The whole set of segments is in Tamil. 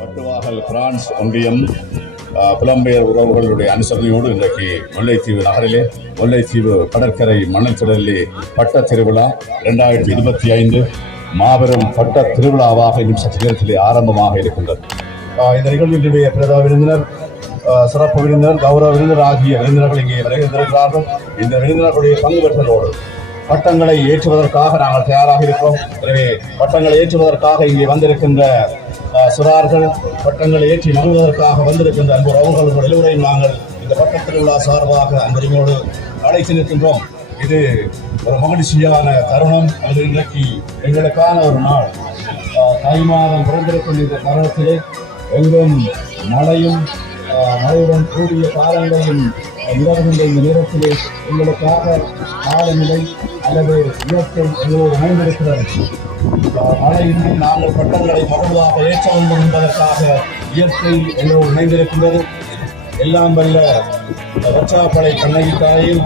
வட்டுவாகல் பிரான்ஸ் ஒன்றியம் புலம்பெயர் உறவுகளுடைய அனுசரணையோடு இன்றைக்கு முல்லைத்தீவு நகரிலே முல்லைத்தீவு கடற்கரை மணல் திடலிலே பட்ட திருவிழா 2025 மாபெரும் பட்ட திருவிழாவாக இன்னும் சற்று நேரத்திலே ஆரம்பமாக இருக்கின்றது. இந்த நிகழ்வினுடைய பிரதம விருந்தினர், சிறப்பு விருந்தினர், கௌரவ விருந்தினர் ஆகிய விருந்தினர்கள் இங்கே வருகின்றிருக்கிறார்கள். இந்த விருந்தினர்களுடைய பங்கு பெற்றலோடு பட்டங்களை ஏற்றுவதற்காக நாங்கள் தயாராக இருக்கிறோம். எனவே பட்டங்களை ஏற்றுவதற்காக இங்கே வந்திருக்கின்ற சிறார்கள், பட்டங்களை ஏற்றி மகிழ்வதற்காக வந்திருக்கின்ற அன்பு உறவுகள் எல்லோரையும் நாங்கள் இந்த பட்டத் திருவிழா சார்பாக அன்பரிமோடு அழைத்து நிற்கின்றோம். இது ஒரு மகிழ்ச்சியான தருணம். அது இன்றைக்கு எங்களுக்கான ஒரு நாள். தை மாதம் பிறந்திருக்கும் இந்த தருணத்திலே எங்கும் மழையுடன் கூடிய காலங்களையும் நிலவுகின்ற இந்த நேரத்திலே எங்களுக்காக காலநிலை அல்லது இயற்கை எங்களோடு இணைந்திருக்கிறது. மழையின்றி நாங்கள் பட்டங்களை மகிழ்வாக ஏற்ற வேண்டும் என்பதற்காக இயற்கை எங்களோடு இணைந்திருக்கின்றது. எல்லாம் வல்ல வச்சாப்படை கண்ணகித்தாயும்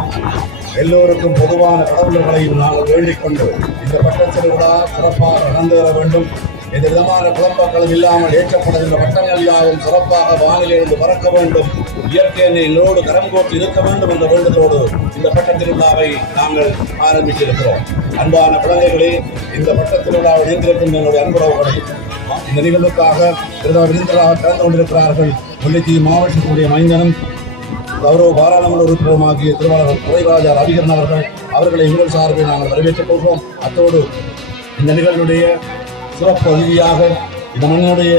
எல்லோருக்கும் பொதுவான கடவுள்களையும் நாங்கள் வேண்டிக் கொண்டு இந்த பட்டத் திருவிழா சிறப்பாக நடந்தேற வேண்டும். எந்த விதமான குழப்பங்களும் இல்லாமல் ஏற்றப்படுகின்ற பட்டங்கள் யாவும் சிறப்பாக வானிலிருந்து பறக்க வேண்டும். இயற்கையை எல்லோடு கரம் கோர்த்து இருக்க வேண்டும் என்ற வேண்டுதலோடு இந்த பட்டத் திருவிழாவை நாங்கள் ஆரம்பித்திருக்கிறோம். அன்பான குழந்தைகளே, இந்த பட்டத் திருவிழாவை இணைந்திருக்கின்ற எங்களுடைய அன்புறவுகளை இந்த நிகழ்வுக்காக விருந்தினராக கலந்து கொண்டிருக்கிறார்கள். முல்லைத்தீவு மாவட்டத்தினுடைய மைந்தனும் கௌரவ பாராளுமன்ற உறுப்பினருமாகிய திருவாளர் துரைராஜா ரவிகரன் அவர்களை எங்கள் சார்பில் நாங்கள் வரவேற்றுக் கொள்கிறோம். அத்தோடு இந்த நிகழ்வுடைய சிறப்பு அதிதியாக இந்த மண்ணினுடைய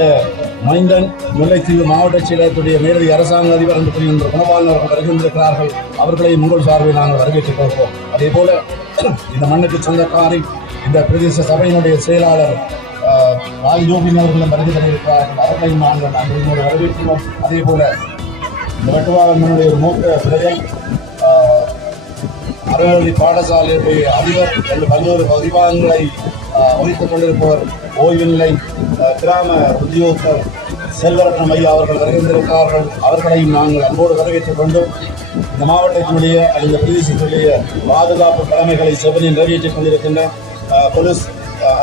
மைந்தன் முல்லைத்தீவு மாவட்ட செயலகத்துடைய மேலதி அரசாங்க அதிபர் என்று கூறுகின்ற குணபாலனர்கள் வருகின்றிருக்கிறார்கள். அவர்களை உங்கள் சார்பில் நாங்கள் வரவேற்றுக் கொள்கிறோம். அதே போல இந்த மண்ணுக்கு சொந்தக்காரி இந்த பிரதேச சபையினுடைய செயலாளர் ராஜயோகின் அவர்களும் வருகை தந்திருக்கிறார்கள். அவர்களையும் நாங்கள் வரவேற்றுள்ளோம். அதே போல இந்த வட்டுவாகனுடைய ஒரு மூத்த பிரஜை அறவழி பாடசாலையுடைய அதிபர் என்று பல்வேறு பதிவாகங்களை வகித்துக் கொண்டிருப்பவர் ஓய்வில்லை கிராம உத்தியோகர் செல்வரட்னம் ஐயா அவர்கள் வருகின்றிருக்கிறார்கள். அவர்களையும் நாங்கள் அன்போடு வரவேற்றுக் கொண்டும் இந்த மாவட்டத்தினுடைய இந்த பிரதேசத்தினுடைய பாதுகாப்பு கடமைகளை செவனில் நிறைவேற்றிக் கொண்டிருக்கின்ற போலீஸ்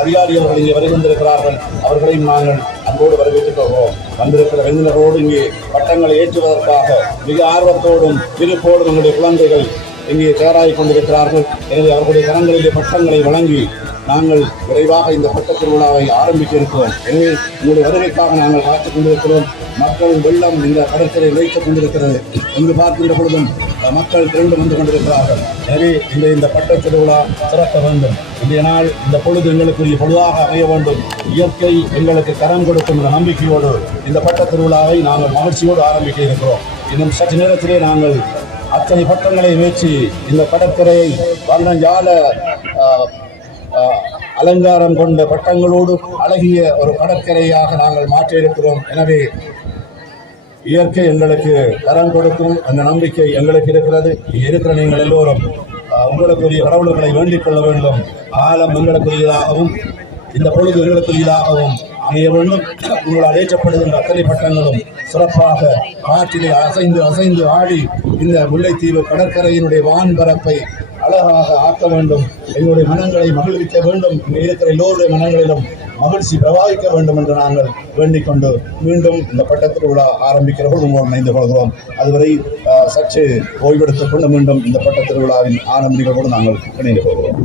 அதிகாரி அவர்கள் இங்கே வருகின்றிருக்கிறார்கள். அவர்களையும் நாங்கள் அன்போடு வரவேற்றுக் கொள்கிறோம். வந்திருக்கிற விருந்தினரோடு இங்கே பட்டங்களை ஏற்றுவதற்காக மிக ஆர்வத்தோடும் விருப்போடும் எங்களுடைய குழந்தைகள் இங்கே தயாராகிக் கொண்டிருக்கிறார்கள். எனவே அவர்களுடைய கரங்களிலே பட்டங்களை வழங்கி நாங்கள் விரைவாக இந்த பட்டத் திருவிழாவை ஆரம்பிக்க இருக்கிறோம். எனவே உங்களுடைய வருகைக்காக நாங்கள் காத்துக் கொண்டிருக்கிறோம். மக்கள் வெள்ளம் இந்த கடற்கரையை வைத்துக் கொண்டிருக்கிறது. இங்கு பார்க்கின்ற பொழுதும் மக்கள் திரண்டு வந்து கொண்டிருக்கிறார்கள். எனவே இந்த பட்டத் திருவிழா சிறக்க வேண்டும். இன்றைய நாள் இந்த பொழுது எங்களுக்குரிய பொழுதாக அமைய வேண்டும். இயற்கை எங்களுக்கு கரம் கொடுக்கும் என்ற நம்பிக்கையோடு இந்த பட்டத் திருவிழாவை நாங்கள் மகிழ்ச்சியோடு ஆரம்பிக்க இருக்கிறோம். இன்னும் சற்று நேரத்திலே நாங்கள் அத்தனை பட்டங்களை வீழ்ச்சி இந்த கடற்கரையை வர்ணஞ்சால அலங்காரம் கொண்ட பட்டங்களோடு அழகிய ஒரு கடற்கரையாக நாங்கள் மாற்ற இருக்கிறோம். எனவே இயற்கை எங்களுக்கு கரம் கொடுக்கும் அந்த நம்பிக்கை எங்களுக்கு இருக்கிறது. இருக்கிற நீங்கள் எல்லோரும் உங்களுக்குரிய கடவுள்களை வேண்டிக் கொள்ள வேண்டும். ஆழம் எங்களுக்குரியதாகவும் இந்த பொழுது எங்களுக்குரியதாகவும் அமைய வேண்டும். உங்களால் ஏற்றப்படுகின்ற அத்தனை பட்டங்களும் சிறப்பாக காற்றிலே அசைந்து ஆடி இந்த முல்லைத்தீவு கடற்கரையினுடைய வான்பரப்பை அழகாக ஆக்க வேண்டும். எங்களுடைய மனங்களை மகிழ்விக்க வேண்டும். இங்கே இருக்கிற எல்லோருடைய மனங்களிலும் மகிழ்ச்சி பிரவாகிக்க வேண்டும் என்று நாங்கள் வேண்டிக் கொண்டு மீண்டும் இந்த பட்டத் திருவிழா ஆரம்பிக்கிறபோது உங்களோடு இணைந்து கொள்கிறோம். அதுவரை சற்று ஓய்வெடுத்துக் கொண்டு மீண்டும் இந்த பட்டத் திருவிழாவின் ஆரம்ப நிகழ்வோடு நாங்கள் இணைந்து கொள்கிறோம்.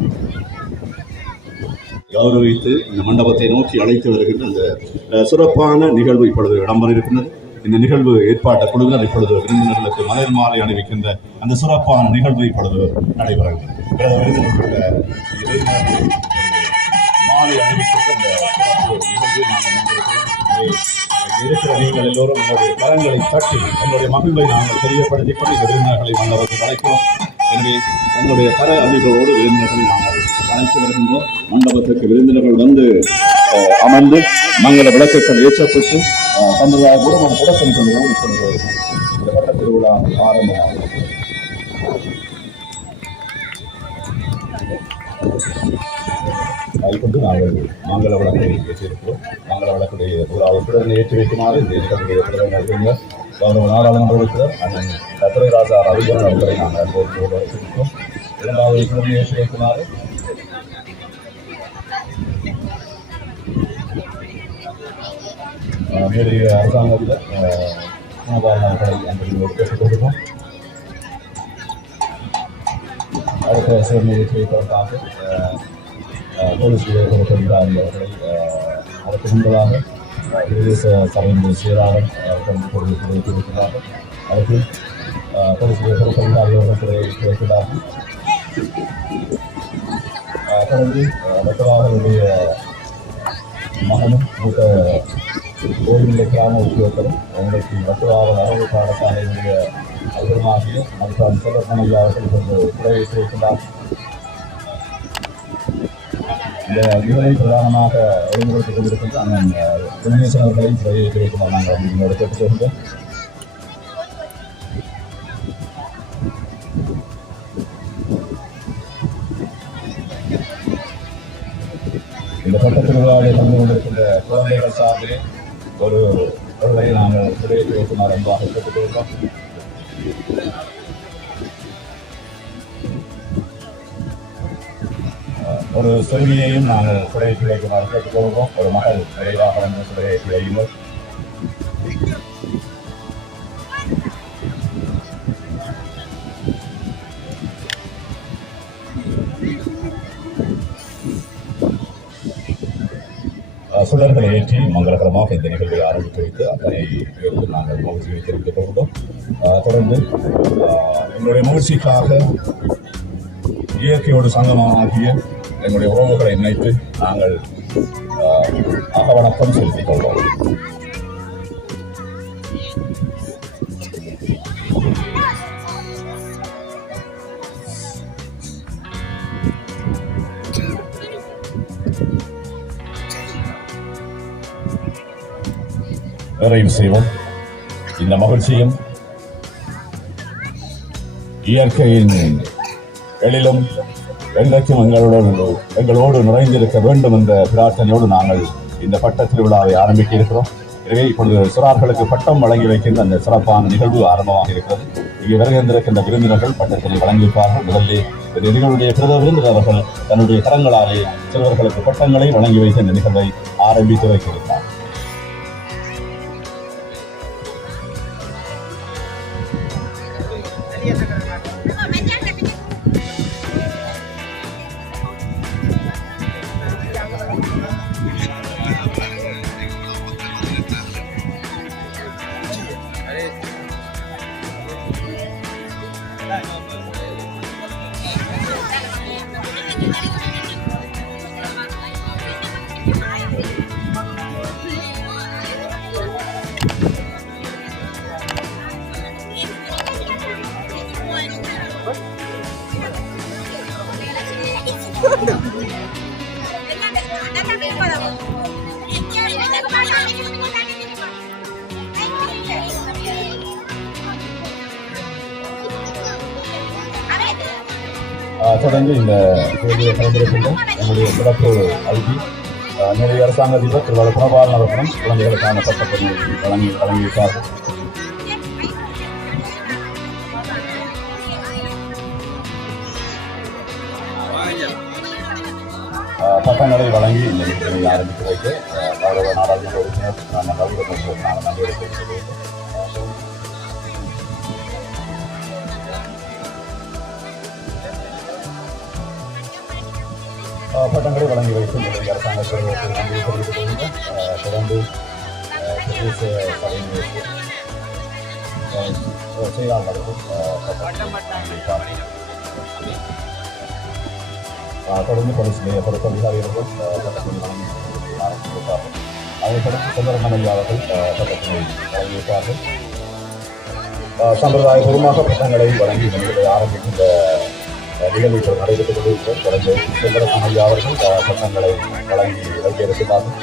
கௌரவித்து இந்த மண்டபத்தை நோக்கி அழைத்து வருகின்ற அந்த சிறப்பான நிகழ்வு இப்பொழுது இடம்பெற இருக்கின்றது. இந்த நிகழ்வு ஏற்பாட்டு குழுவினர் இப்பொழுது விருந்தினர்களுக்கு மலர் மாலை அணிவிக்கின்ற அந்த சிறப்பான நிகழ்வு இப்பொழுது நடைபெறுகிறது. மாலை அணிவிக்கின்ற அந்த நிகழ்வை நாங்கள் இருக்கிற நீங்கள் எல்லோரும் எங்களுடைய கரங்களை தட்டி எங்களுடைய மகிழ்வை நாங்கள் தெரியப்படுத்திக் கொண்டு இந்த விருந்தினர்களை மண்டபத்தில் அழைக்கிறோம். எனவே எங்களுடைய கர அதிகளோடு விருந்தினர்களை நாங்கள் அழைத்து வருகின்றோம். மண்டபத்திற்கு விருந்தினர்கள் வந்து அமர்ந்து மங்கள விளக்குகள் ஏற்றப்பட்டு சம்பிரதாயபூர்வமான தொடக்கம் கொள்கிறோம். இப்பொழுது இந்த பட்டத் திருவிழா ஆரம்பமாகும். அதுகொண்டு நாங்கள் மங்கள விளக்கை ஏற்றிருக்கிறோம். மங்கள விளக்குடைய விழாவுடன் ஏற்றி வைக்குமாறு இந்த இயக்கத்துடைய கௌரவ நாடாளுமன்ற உறுப்பினர் அண்ணன் துரைராஜா ரவிகரன் அவர்களை நாங்கள் அன்போடு வரவேற்கிறோம். இரண்டாவது குழுவை ஏற்றி வைக்குமாறு மேடைய அரசாங்கத்தில் உணவாளர்களை அன்பு கேட்டுக்கொள்கிறோம். அடுத்த சிறுநீரை தொடர்பாக போலீஸ் அவர்களை அதற்கு முன்பதாக பிரதேச சபையின் செயலாளர் கலந்து கொண்டிருக்கிறார்கள். அதற்கு போலீஸ் பொறுப்பதிகாரிகள் கிடைக்கிறார்கள். தொடர்ந்து டாக்டராக மகனும் மூத்த ஓய்வுநிலை கிராம உத்தியோகத்தரும் உங்களுக்கு டாக்டராக அரபு பாடசாலையினுடைய அதிகமாகிய மருத்துவ செல்வக்கணையா அவர்கள் குறைவைத்திருக்கிறார். இந்த நிகழ்வை பிரதானமாக ஒழுங்குபடுத்திக் கொண்டிருக்கின்ற அண்ணன் குணேசன் அவர்களை குறைவைத்திருக்கிறார். நாங்கள் உங்களோட கேட்டுக்கொள்கிறோம். இந்த பட்ட திருவிழாவில் கலந்து கொண்டிருக்கின்ற குழந்தைகள் சார்பிலே ஒருவரை நாங்கள் குறைவைத்து வைக்குமாறு அன்பாக கேட்டுக்கொள்கிறோம். ஒரு சிறுமியையும் நாங்கள் குறைவைத்து வைக்குமாறு கேட்டுக்கொள்கிறோம். ஒரு மகள் விரைவாக வந்து குறைவைத்து வையுங்கள். சுடர்களை ஏற்றி மங்களகரமாக இந்த நிகழ்வை ஆரம்பித்து வைத்து அத்தனை பேருக்கு நாங்கள் மகிழ்ச்சியை தெரிவித்துக் கொள்கிறோம். தொடர்ந்து எங்களுடைய மகிழ்ச்சிக்காக இயற்கையோடு சங்கமாகிய எங்களுடைய உறவுகளை இணைத்து நாங்கள் அகவணக்கம் செலுத்திக் கொள்வோம். நிறைவு செய்வோம். இந்த மகிழ்ச்சியும் இயற்கையின் எழிலும் என்றைக்கும் எங்களோடு நிறைந்திருக்க வேண்டும் என்ற பிரார்த்தனையோடு நாங்கள் இந்த பட்ட திருவிழாவை ஆரம்பிக்க இருக்கிறோம். எனவே இப்பொழுது சிறார்களுக்கு பட்டம் வழங்கி வைக்கின்ற அந்த சிறப்பான நிகழ்வு ஆரம்பமாக இருக்கிறது. இங்கே வருகின்றிருக்கின்ற விருந்தினர்கள் பட்டத்தினை வழங்கியிருப்பார்கள். முதலில் இந்த நிகழ்வுடைய பிரத விருந்தினர்கள் தன்னுடைய கரங்களாலே சிறுவர்களுக்கு பட்டங்களை வழங்கி வைத்து இந்த நிகழ்வை ஆரம்பித்து வைக்கிறார். தொடர்ந்து இந்த கேள்வியை கலந்திருக்கின்ற என்னுடைய சிறப்பு ஐடி நிறைய அரசாங்க அதிபர் திரு குணபாலன் அவர்களும் குழந்தைகளுக்கான பட்டப்பணி வழங்கியிருக்கார்கள். பட்டங்களை வழங்கி இந்த நிகழ்ச்சியை ஆரம்பித்து வைத்து கௌரவ நாடாளுமன்ற உறுப்பினர் நாங்கள் நன்றி தெரிவித்துள்ளோம். பட்டங்களை வழங்கி வைத்து இந்த அரசாங்கத்திற்கு நன்றி தெரிவித்துக் கொள்கிறோம். தொடர்ந்து செயலாளர்களுக்கும் தொடர்ந்து போலீஸ் பொறுப்பு அதிகாரிகளுக்கும் பட்டத்தினை வழங்கி ஆரம்பித்திருப்பார்கள். அதைத் தொடர்ந்து சுந்தரமணி அவர்கள் பட்டத்தினை வழங்கியிருப்பார்கள். சம்பிரதாயபூர்வமாக பட்டங்களை வழங்கி நிகழ்வை ஆரம்பிக்கின்ற நிகழ்வு நடைபெற்றுக் கொண்டிருக்கிறோம். தொடர்ந்து சுந்தரமணி அவர்கள் பட்டங்களை வழங்கி வைத்திருக்கிறார்கள்.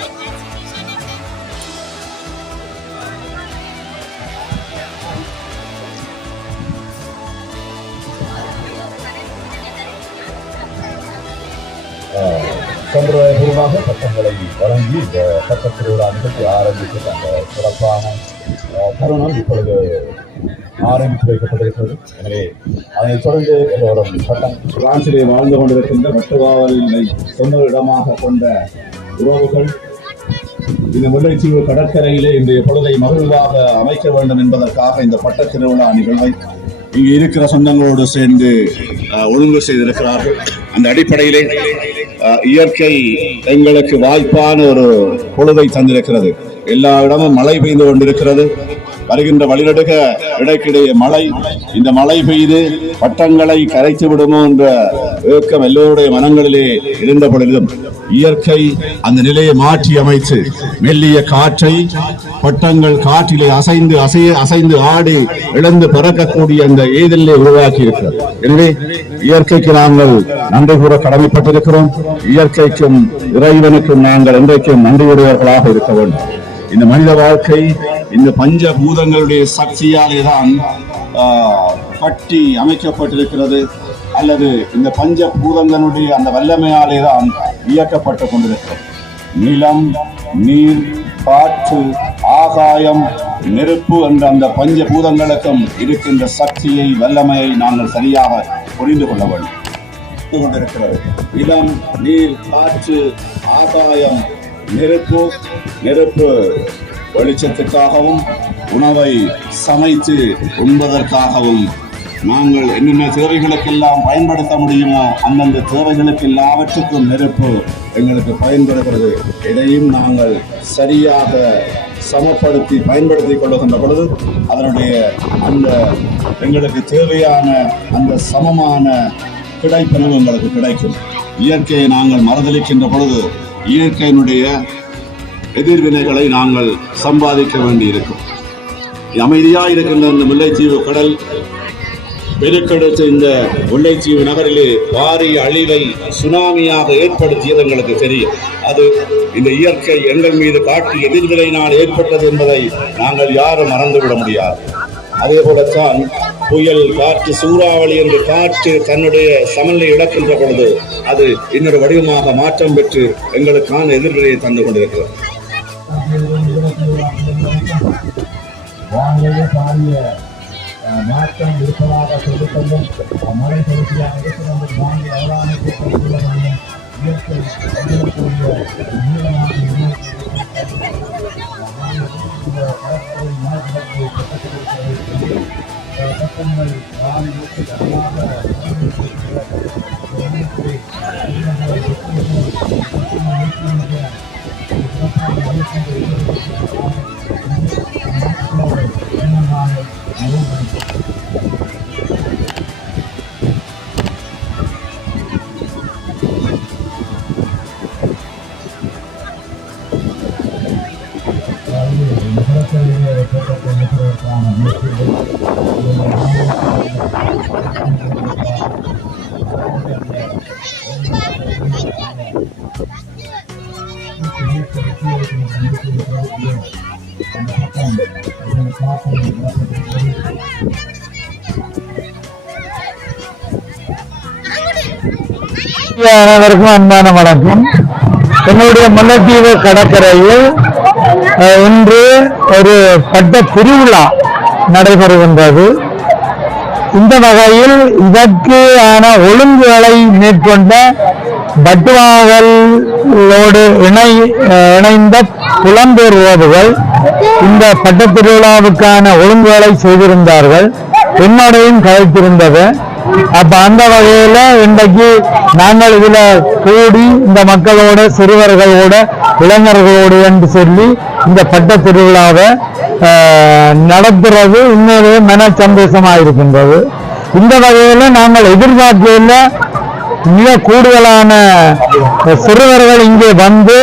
சம்பிரதாயபூர்வமாக பட்டங்களை வழங்கி இந்த பட்ட திருவிழா நிகழ்ச்சி ஆரம்பித்து அந்த சிறப்பான தருணம் இப்பொழுது ஆரம்பித்து வைக்கப்பட்டிருக்கிறது. எனவே அதனைத் தொடர்ந்து எல்லோரும் பட்டம் பிரான்சிலே வாழ்ந்து கொண்டிருக்கின்ற வட்டுவாவலினை சொந்த இடமாக கொண்ட உறவுகள் இந்த முல்லைத்தீவு கடற்கரையிலே இன்றைய பொழுதை மகிழ்வாக அமைக்க வேண்டும் என்பதற்காக இந்த பட்டத் திருவிழா நிகழ்வை இங்கு இருக்கிற சொந்தங்களோடு சேர்ந்து ஒழுங்கு செய்திருக்கிறார்கள். அந்த அடிப்படையிலே இயற்கை எங்களுக்கு வாய்ப்பான ஒரு பொழுதை தந்திருக்கிறது. எல்லா இடமும் மழை பெய்து கொண்டிருக்கிறது. வருகின்ற வழிநடுக இடைக்கிடையே மழை, இந்த மழை பெய்து பட்டங்களை கரைத்து விடுமோ என்ற ஏக்கம் எல்லோருடைய மனங்களிலே இருந்த பொழுதும் இயற்கை அந்த நிலையை மாற்றி அமைத்து மெல்லிய காற்றை பட்டங்கள் காற்றிலே அசைந்து ஆடி இழந்து பறக்கக்கூடிய அந்த ஏதிலே உருவாக்கி இருக்கிறது. எனவே இயற்கைக்கு நாங்கள் நன்றி கூற கடமைப்பட்டிருக்கிறோம். இயற்கைக்கும் இறைவனுக்கும் நாங்கள் என்றைக்கும் நன்றியுடையவர்களாக இருக்க வேண்டும். இந்த மனித வாழ்க்கை இந்த பஞ்சபூதங்களுடைய சக்தியாலே தான் கட்டி அமைக்கப்பட்டிருக்கிறது, அல்லது இந்த பஞ்சபூதங்களுடைய அந்த வல்லமையாலே தான் இயக்கப்பட்டு கொண்டிருக்கிறது. நிலம், நீர், காற்று, ஆகாயம், நெருப்பு என்ற அந்த பஞ்சபூதங்களுக்கும் இருக்கின்ற சக்தியை, வல்லமையை நாங்கள் சரியாக புரிந்து கொள்ள வேண்டும். கொண்டிருக்கிறது நிலம், நீர், காற்று, ஆகாயம், நெருப்பு வெளிச்சத்துக்காகவும் உணவை சமைத்து உண்பதற்காகவும் நாங்கள் என்னென்ன தேவைகளுக்கெல்லாம் பயன்படுத்த முடியுமோ அந்தந்த தேவைகளுக்கு எல்லாவற்றுக்கும் நெருப்பு எங்களுக்கு பயன்படுகிறது. இதையும் நாங்கள் சரியாக சமப்படுத்தி பயன்படுத்திக் கொள்ளுகின்ற பொழுது அதனுடைய அந்த எங்களுக்கு தேவையான அந்த சமமான கிடைப்பனவு எங்களுக்கு கிடைக்கும். இயற்கையை நாங்கள் மறுதளிக்கின்ற பொழுது இயற்கையினுடைய எதிர்வினைகளை நாங்கள் சம்பாதிக்க வேண்டியிருக்கும். அமைதியாக இருக்கின்ற இந்த முல்லைத்தீவு கடல் பெருக்கெடுத்த இந்த முல்லைத்தீவு நகரிலே பாரிய அழிவை சுனாமியாக ஏற்படுத்தியது எங்களுக்கு தெரியும். அது இந்த இயற்கை எங்கள் மீது காட்டிய எதிர்வினையினால் ஏற்பட்டது என்பதை நாங்கள் யாரும் மறந்துவிட முடியாது. அதே போலத்தான் புயல், காற்று, சூறாவளி என்று காற்று தன்னுடைய சமநிலை இழக்கின்ற பொழுது அது இன்னொரு வடிவமாக மாற்றம் பெற்று எங்களுக்கான எதிர்வினையை தந்து கொண்டிருக்கிறது. மாற்றம் இருப்பதாக சொல்லிக்கொள்ளும் மழை பகுதியாக அனைவருக்கும் அன்பான வணக்கம். என்னுடைய முல்லைத்தீவு கடற்கரையில் இன்று ஒரு பட்ட திருவிழா நடைபெறுகின்றது. இந்த வகையில் இதற்கான ஒழுங்குகளை மேற்கொண்ட பட்டுவாகலோடு இணைந்த புலம்பெயர் உறவுகள் இந்த பட்ட திருவிழாவுக்கான ஒழுங்குகளை செய்திருந்தார்கள். என்னோடையும் கலைத்திருந்தது. அப்ப அந்த வகையில இன்றைக்கு நாங்கள் இதுல கூடி இந்த மக்களோட, சிறுவர்களோட, இளைஞர்களோடு என்று சொல்லி இந்த பட்ட திருவிழாவை நடத்துறது உண்மையிலேயே மன சந்தோஷமாக இருக்கின்றது. இந்த வகையில நாங்கள் எதிர்பார்க்கையில் மிக கூடுதலான சிறுவர்கள் இங்கே வந்து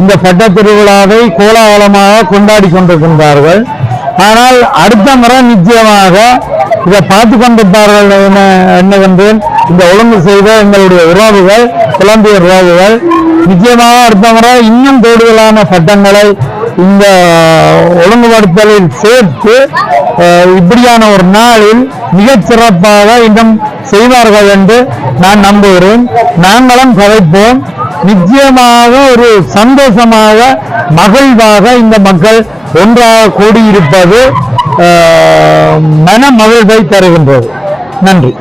இந்த பட்ட திருவிழாவை கோலாகலமாக கொண்டாடி கொண்டிருக்கின்றார்கள். ஆனால் அடுத்த முறை நிச்சயமாக இதை பார்த்து கொண்டிருப்பார்கள் என்னவென்றேன். இந்த ஒழுங்கு செய்த எங்களுடைய உறவுகள், புலம்பெயர் உறவுகள் நிச்சயமாக அடுத்த முறை இன்னும் கூடுதலான சட்டங்களை இந்த ஒழுங்குபடுத்தலில் சேர்த்து இப்படியான ஒரு நாளில் மிகச் சிறப்பாக இன்னும் செய்வார்கள் என்று நான் நம்புகிறேன். நாங்களும் கதைப்போம். நிச்சயமாக ஒரு சந்தோஷமாக, மகிழ்வாக இந்த மக்கள் ஒன்றாக கூடியிருப்பது மன மகிழ்வை தருகின்றது. நன்றி.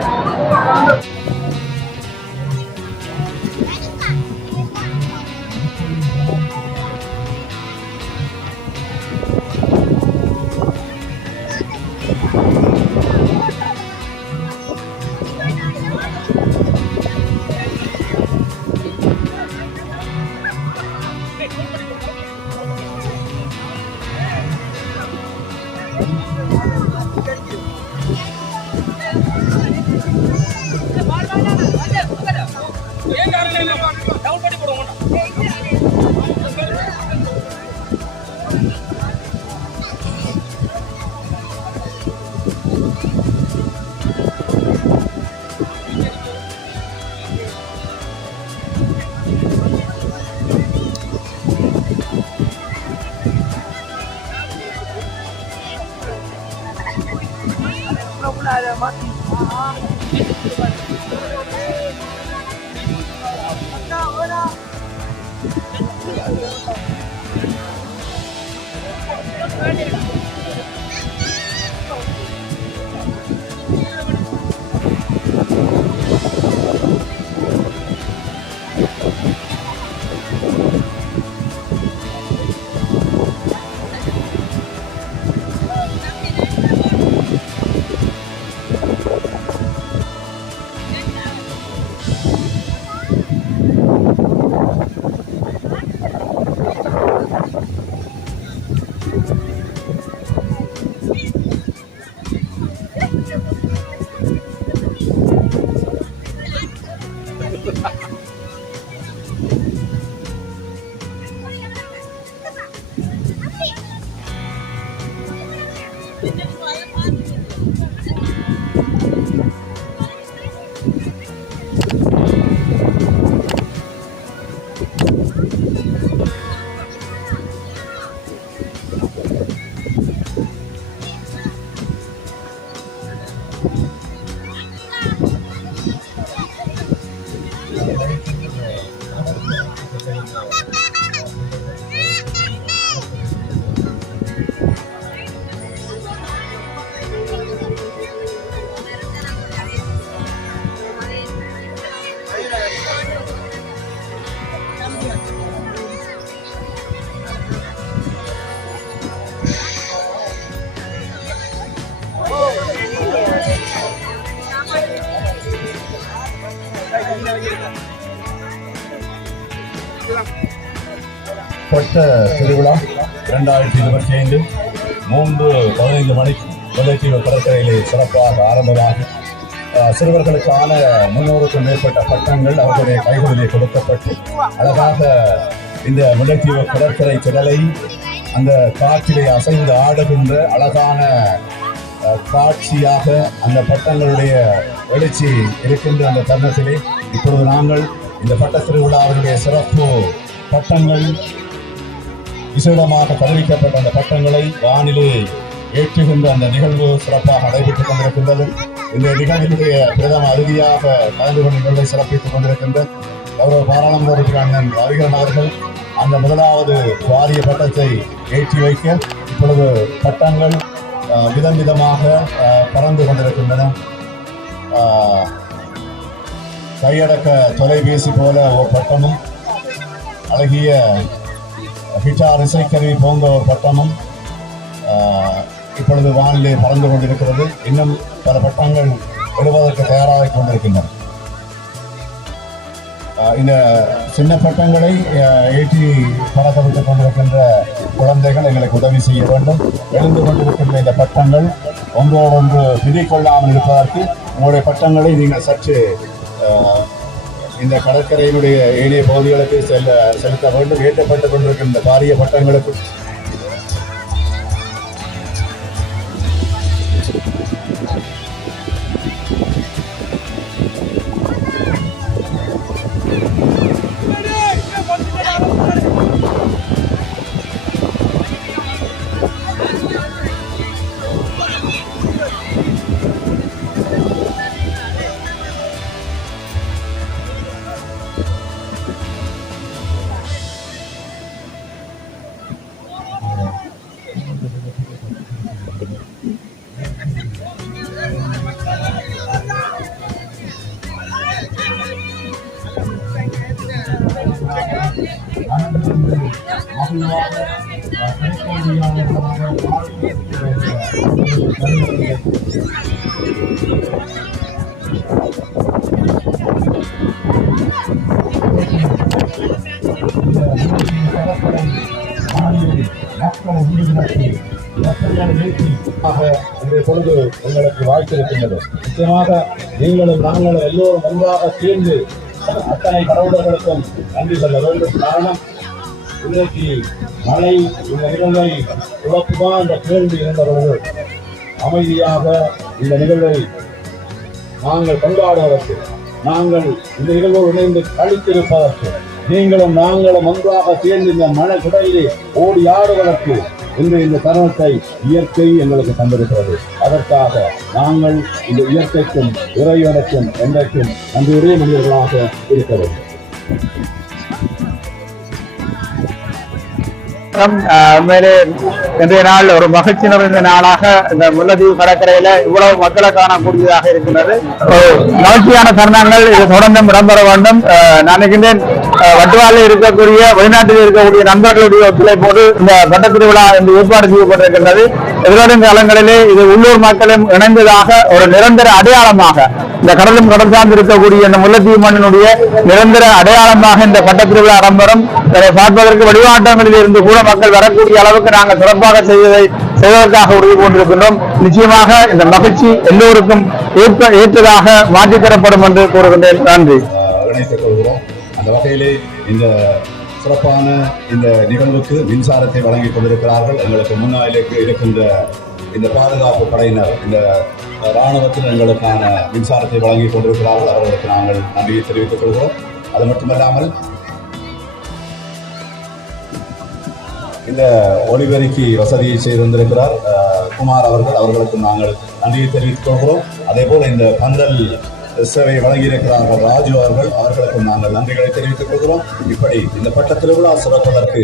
பட்ட திருவிழா 2025 3:15 மணிக்கு முல்லைத்தீவு கடற்கரையிலே சிறப்பாக ஆரம்பமாகி சிறுவர்களுக்கான 300க்கும் மேற்பட்ட பட்டங்கள் அவர்களுடைய கைகளிலே கொடுக்கப்பட்டு அழகாக இந்த முல்லைத்தீவு கடற்கரை திடலை அந்த காற்றிலே அசைந்து ஆடுகின்ற அழகான காட்சியாக அந்த பட்டங்களுடைய எழுச்சி இருக்கின்ற அந்த தருணத்திலே இப்பொழுது நாங்கள் இந்த பட்ட திருவிழாவினுடைய சிறப்பு பட்டங்கள் விசேடமாக தெரிவிக்கப்பட்ட அந்த பட்டங்களை வானிலே ஏற்றுகின்ற அந்த நிகழ்வு சிறப்பாக நடைபெற்றுக் கொண்டிருக்கின்றது. இந்த நிகழ்வினுடைய பிரதம அருவியாக கலந்து கொண்ட நிகழ்வை சிறப்பித்துக் கொண்டிருக்கின்ற கௌரவ பாராளுமன்ற உறுப்பினர் ரவிகரன் அவர்கள் அந்த முதலாவது வாரிய பட்டத்தை ஏற்றி வைக்க இப்பொழுது பட்டங்கள் விதம் விதமாக பறந்து கொண்டிருக்கின்றன. கையடக்க தொலைபேசி போல ஒரு பட்டமும், அழகிய கிட்டார் இசைக்கருவி போன்ற ஒரு பட்டமும் இப்பொழுது வானிலே பறந்து கொண்டிருக்கிறது. இன்னும் பல பட்டங்கள் விடுவதற்கு தயாராக கொண்டிருக்கின்றன. இந்த சின்ன பட்டங்களை ஏற்றி பறக்கவிட்டுக் கொண்டிருக்கின்ற குழந்தைகள் எங்களுக்கு உதவி செய்ய வேண்டும். எழுந்து கொண்டிருக்கின்ற இந்த பட்டங்கள் ஒன்றோடொன்று பிதிக்கொள்ளாமல் இருப்பதற்கு உங்களுடைய பட்டங்களை நீங்கள் சற்று இந்த கடற்கரையினுடைய ஏனைய பகுதிகளுக்கு செலுத்த வேண்டும். ஏற்றப்பட்டுக் கொண்டிருக்கின்ற பாரிய பட்டங்களுக்கு பொழுது உங்களுக்கு வாய்த்திருக்கின்றது. நிச்சயமாக நீங்களும் நாங்களும் எல்லோரும் ஒன்றாக சேர்ந்து அத்தனை கடவுளர்களுக்கும் நன்றி சொல்ல வேண்டும். காரணம், இன்றைக்கு மழை இந்த நிகழ்வை உழப்புதான் என்ற கேள்வி இருந்தவர்கள் அமைதியாக இந்த நிகழ்வை நாங்கள் கொண்டாடுவதற்கு, நாங்கள் இந்த நிகழ்வோடு இணைந்து கழித்திருப்பதற்கு, நீங்களும் நாங்களும் ஒன்றாக சேர்ந்து இந்த மழை குடையிலே ஓடி ஆடுவதற்கு இன்று இந்த தருணத்தை இயற்கை எங்களுக்கு தந்திருக்கிறது. அதற்காக நாங்கள் இந்த இயற்கைக்கும் இறைவனுக்கும் என்றைக்கும் நன்றியுடைய மனிதர்களாக இருக்க வேண்டும். உண்மையிலே இன்றைய நாள் ஒரு மகிழ்ச்சி நிறைந்த நாளாக இந்த முல்லைத்தீவு கடற்கரையில இவ்வளவு மக்களை காணக்கூடியதாக இருக்கின்றது. மகிழ்ச்சியான தருணங்கள் இது தொடர்ந்தும் இடம்பெற வேண்டும். நான் நினைக்கின்றேன் வட்டுவாளில் இருக்கக்கூடிய வெளிநாட்டில் இருக்கக்கூடிய நண்பர்களுடைய ஒத்துழைப்போடு இந்த பட்ட திருவிழா என்று ஏற்பாடு செய்யப்பட்டிருக்கின்றது. எதிர்வரும் காலங்களிலே இது உள்ளூர் மக்களும் இணைந்ததாக ஒரு நிரந்தர அடையாளமாக இந்த கடலும் கடல் சார்ந்து இருக்கக்கூடிய இந்த முல்லைத்தீவு மண்ணினுடைய நிரந்தர அடையாளமாக இந்த பட்ட திருவிழா இடம்பெறும். இதை பார்ப்பதற்கு வெளிநாட்டங்களில் இருந்து கூட மக்கள் வரக்கூடிய அளவுக்கு நாங்கள் சிறப்பாக செய்வதற்காக உறுதி கொண்டிருக்கின்றோம். நிச்சயமாக இந்த மகிழ்ச்சி எல்லோருக்கும் ஏற்றதாக மாற்றித்தரப்படும் என்று கூறுகின்றேன். நன்றி. இணைத்துக் கொள்கிறோம். அந்த வகையிலே இந்த சிறப்பான இந்த நிகழ்வுக்கு மின்சாரத்தை வழங்கிக் கொண்டிருக்கிறார்கள். எங்களுக்கு முன்னாலே இருக்கின்ற இந்த பாதுகாப்பு படையினர், இந்த இராணுவத்தில் எங்களுக்கான மின்சாரத்தை வழங்கிக் கொண்டிருக்கிறார்கள். அவர்களுக்கு நாங்கள் நன்றியை தெரிவித்துக் கொள்கிறோம். அது மட்டுமல்லாமல் இந்த ஒளிபெருக்கி வசதியை செய்திருந்திருக்கிறார் குமார் அவர்களுக்கு நாங்கள் நன்றியை தெரிவித்துக் கொள்கிறோம். அதே போல இந்த பந்தல் சேவை வழங்கியிருக்கிறார்கள் ராஜு அவர்களுக்கு நாங்கள் நன்றிகளை தெரிவித்துக் கொள்கிறோம். இப்படி இந்த பட்ட திருவிழா சிறப்பதற்கு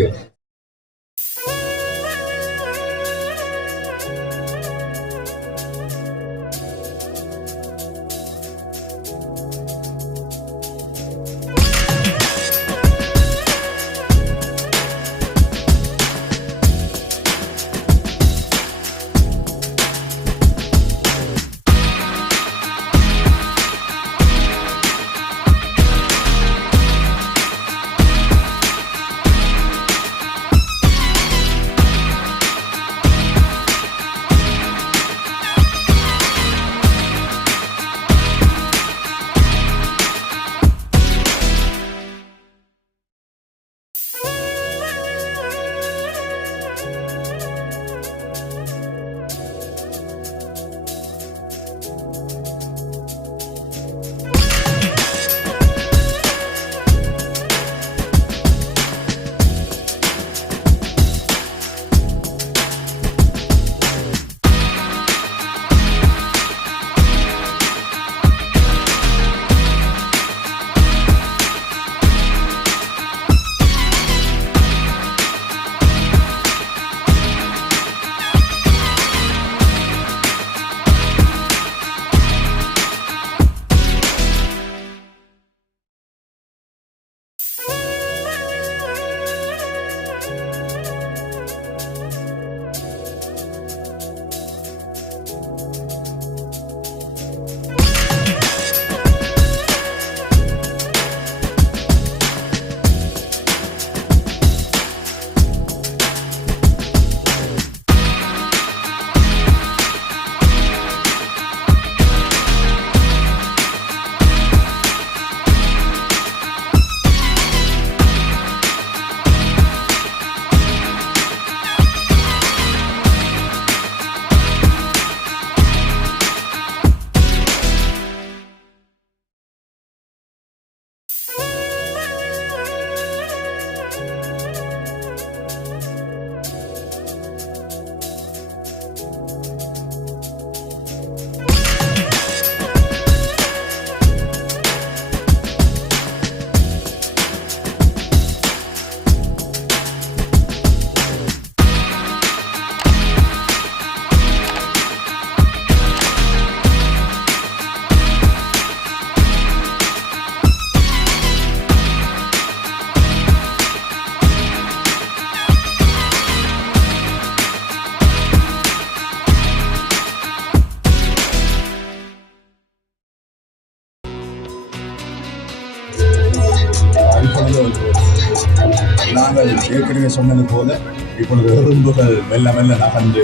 நாங்கள் ஏற்கனவே சொன்னது போல இப்பொழுது எறும்புகள் மெல்ல மெல்ல நகர்ந்து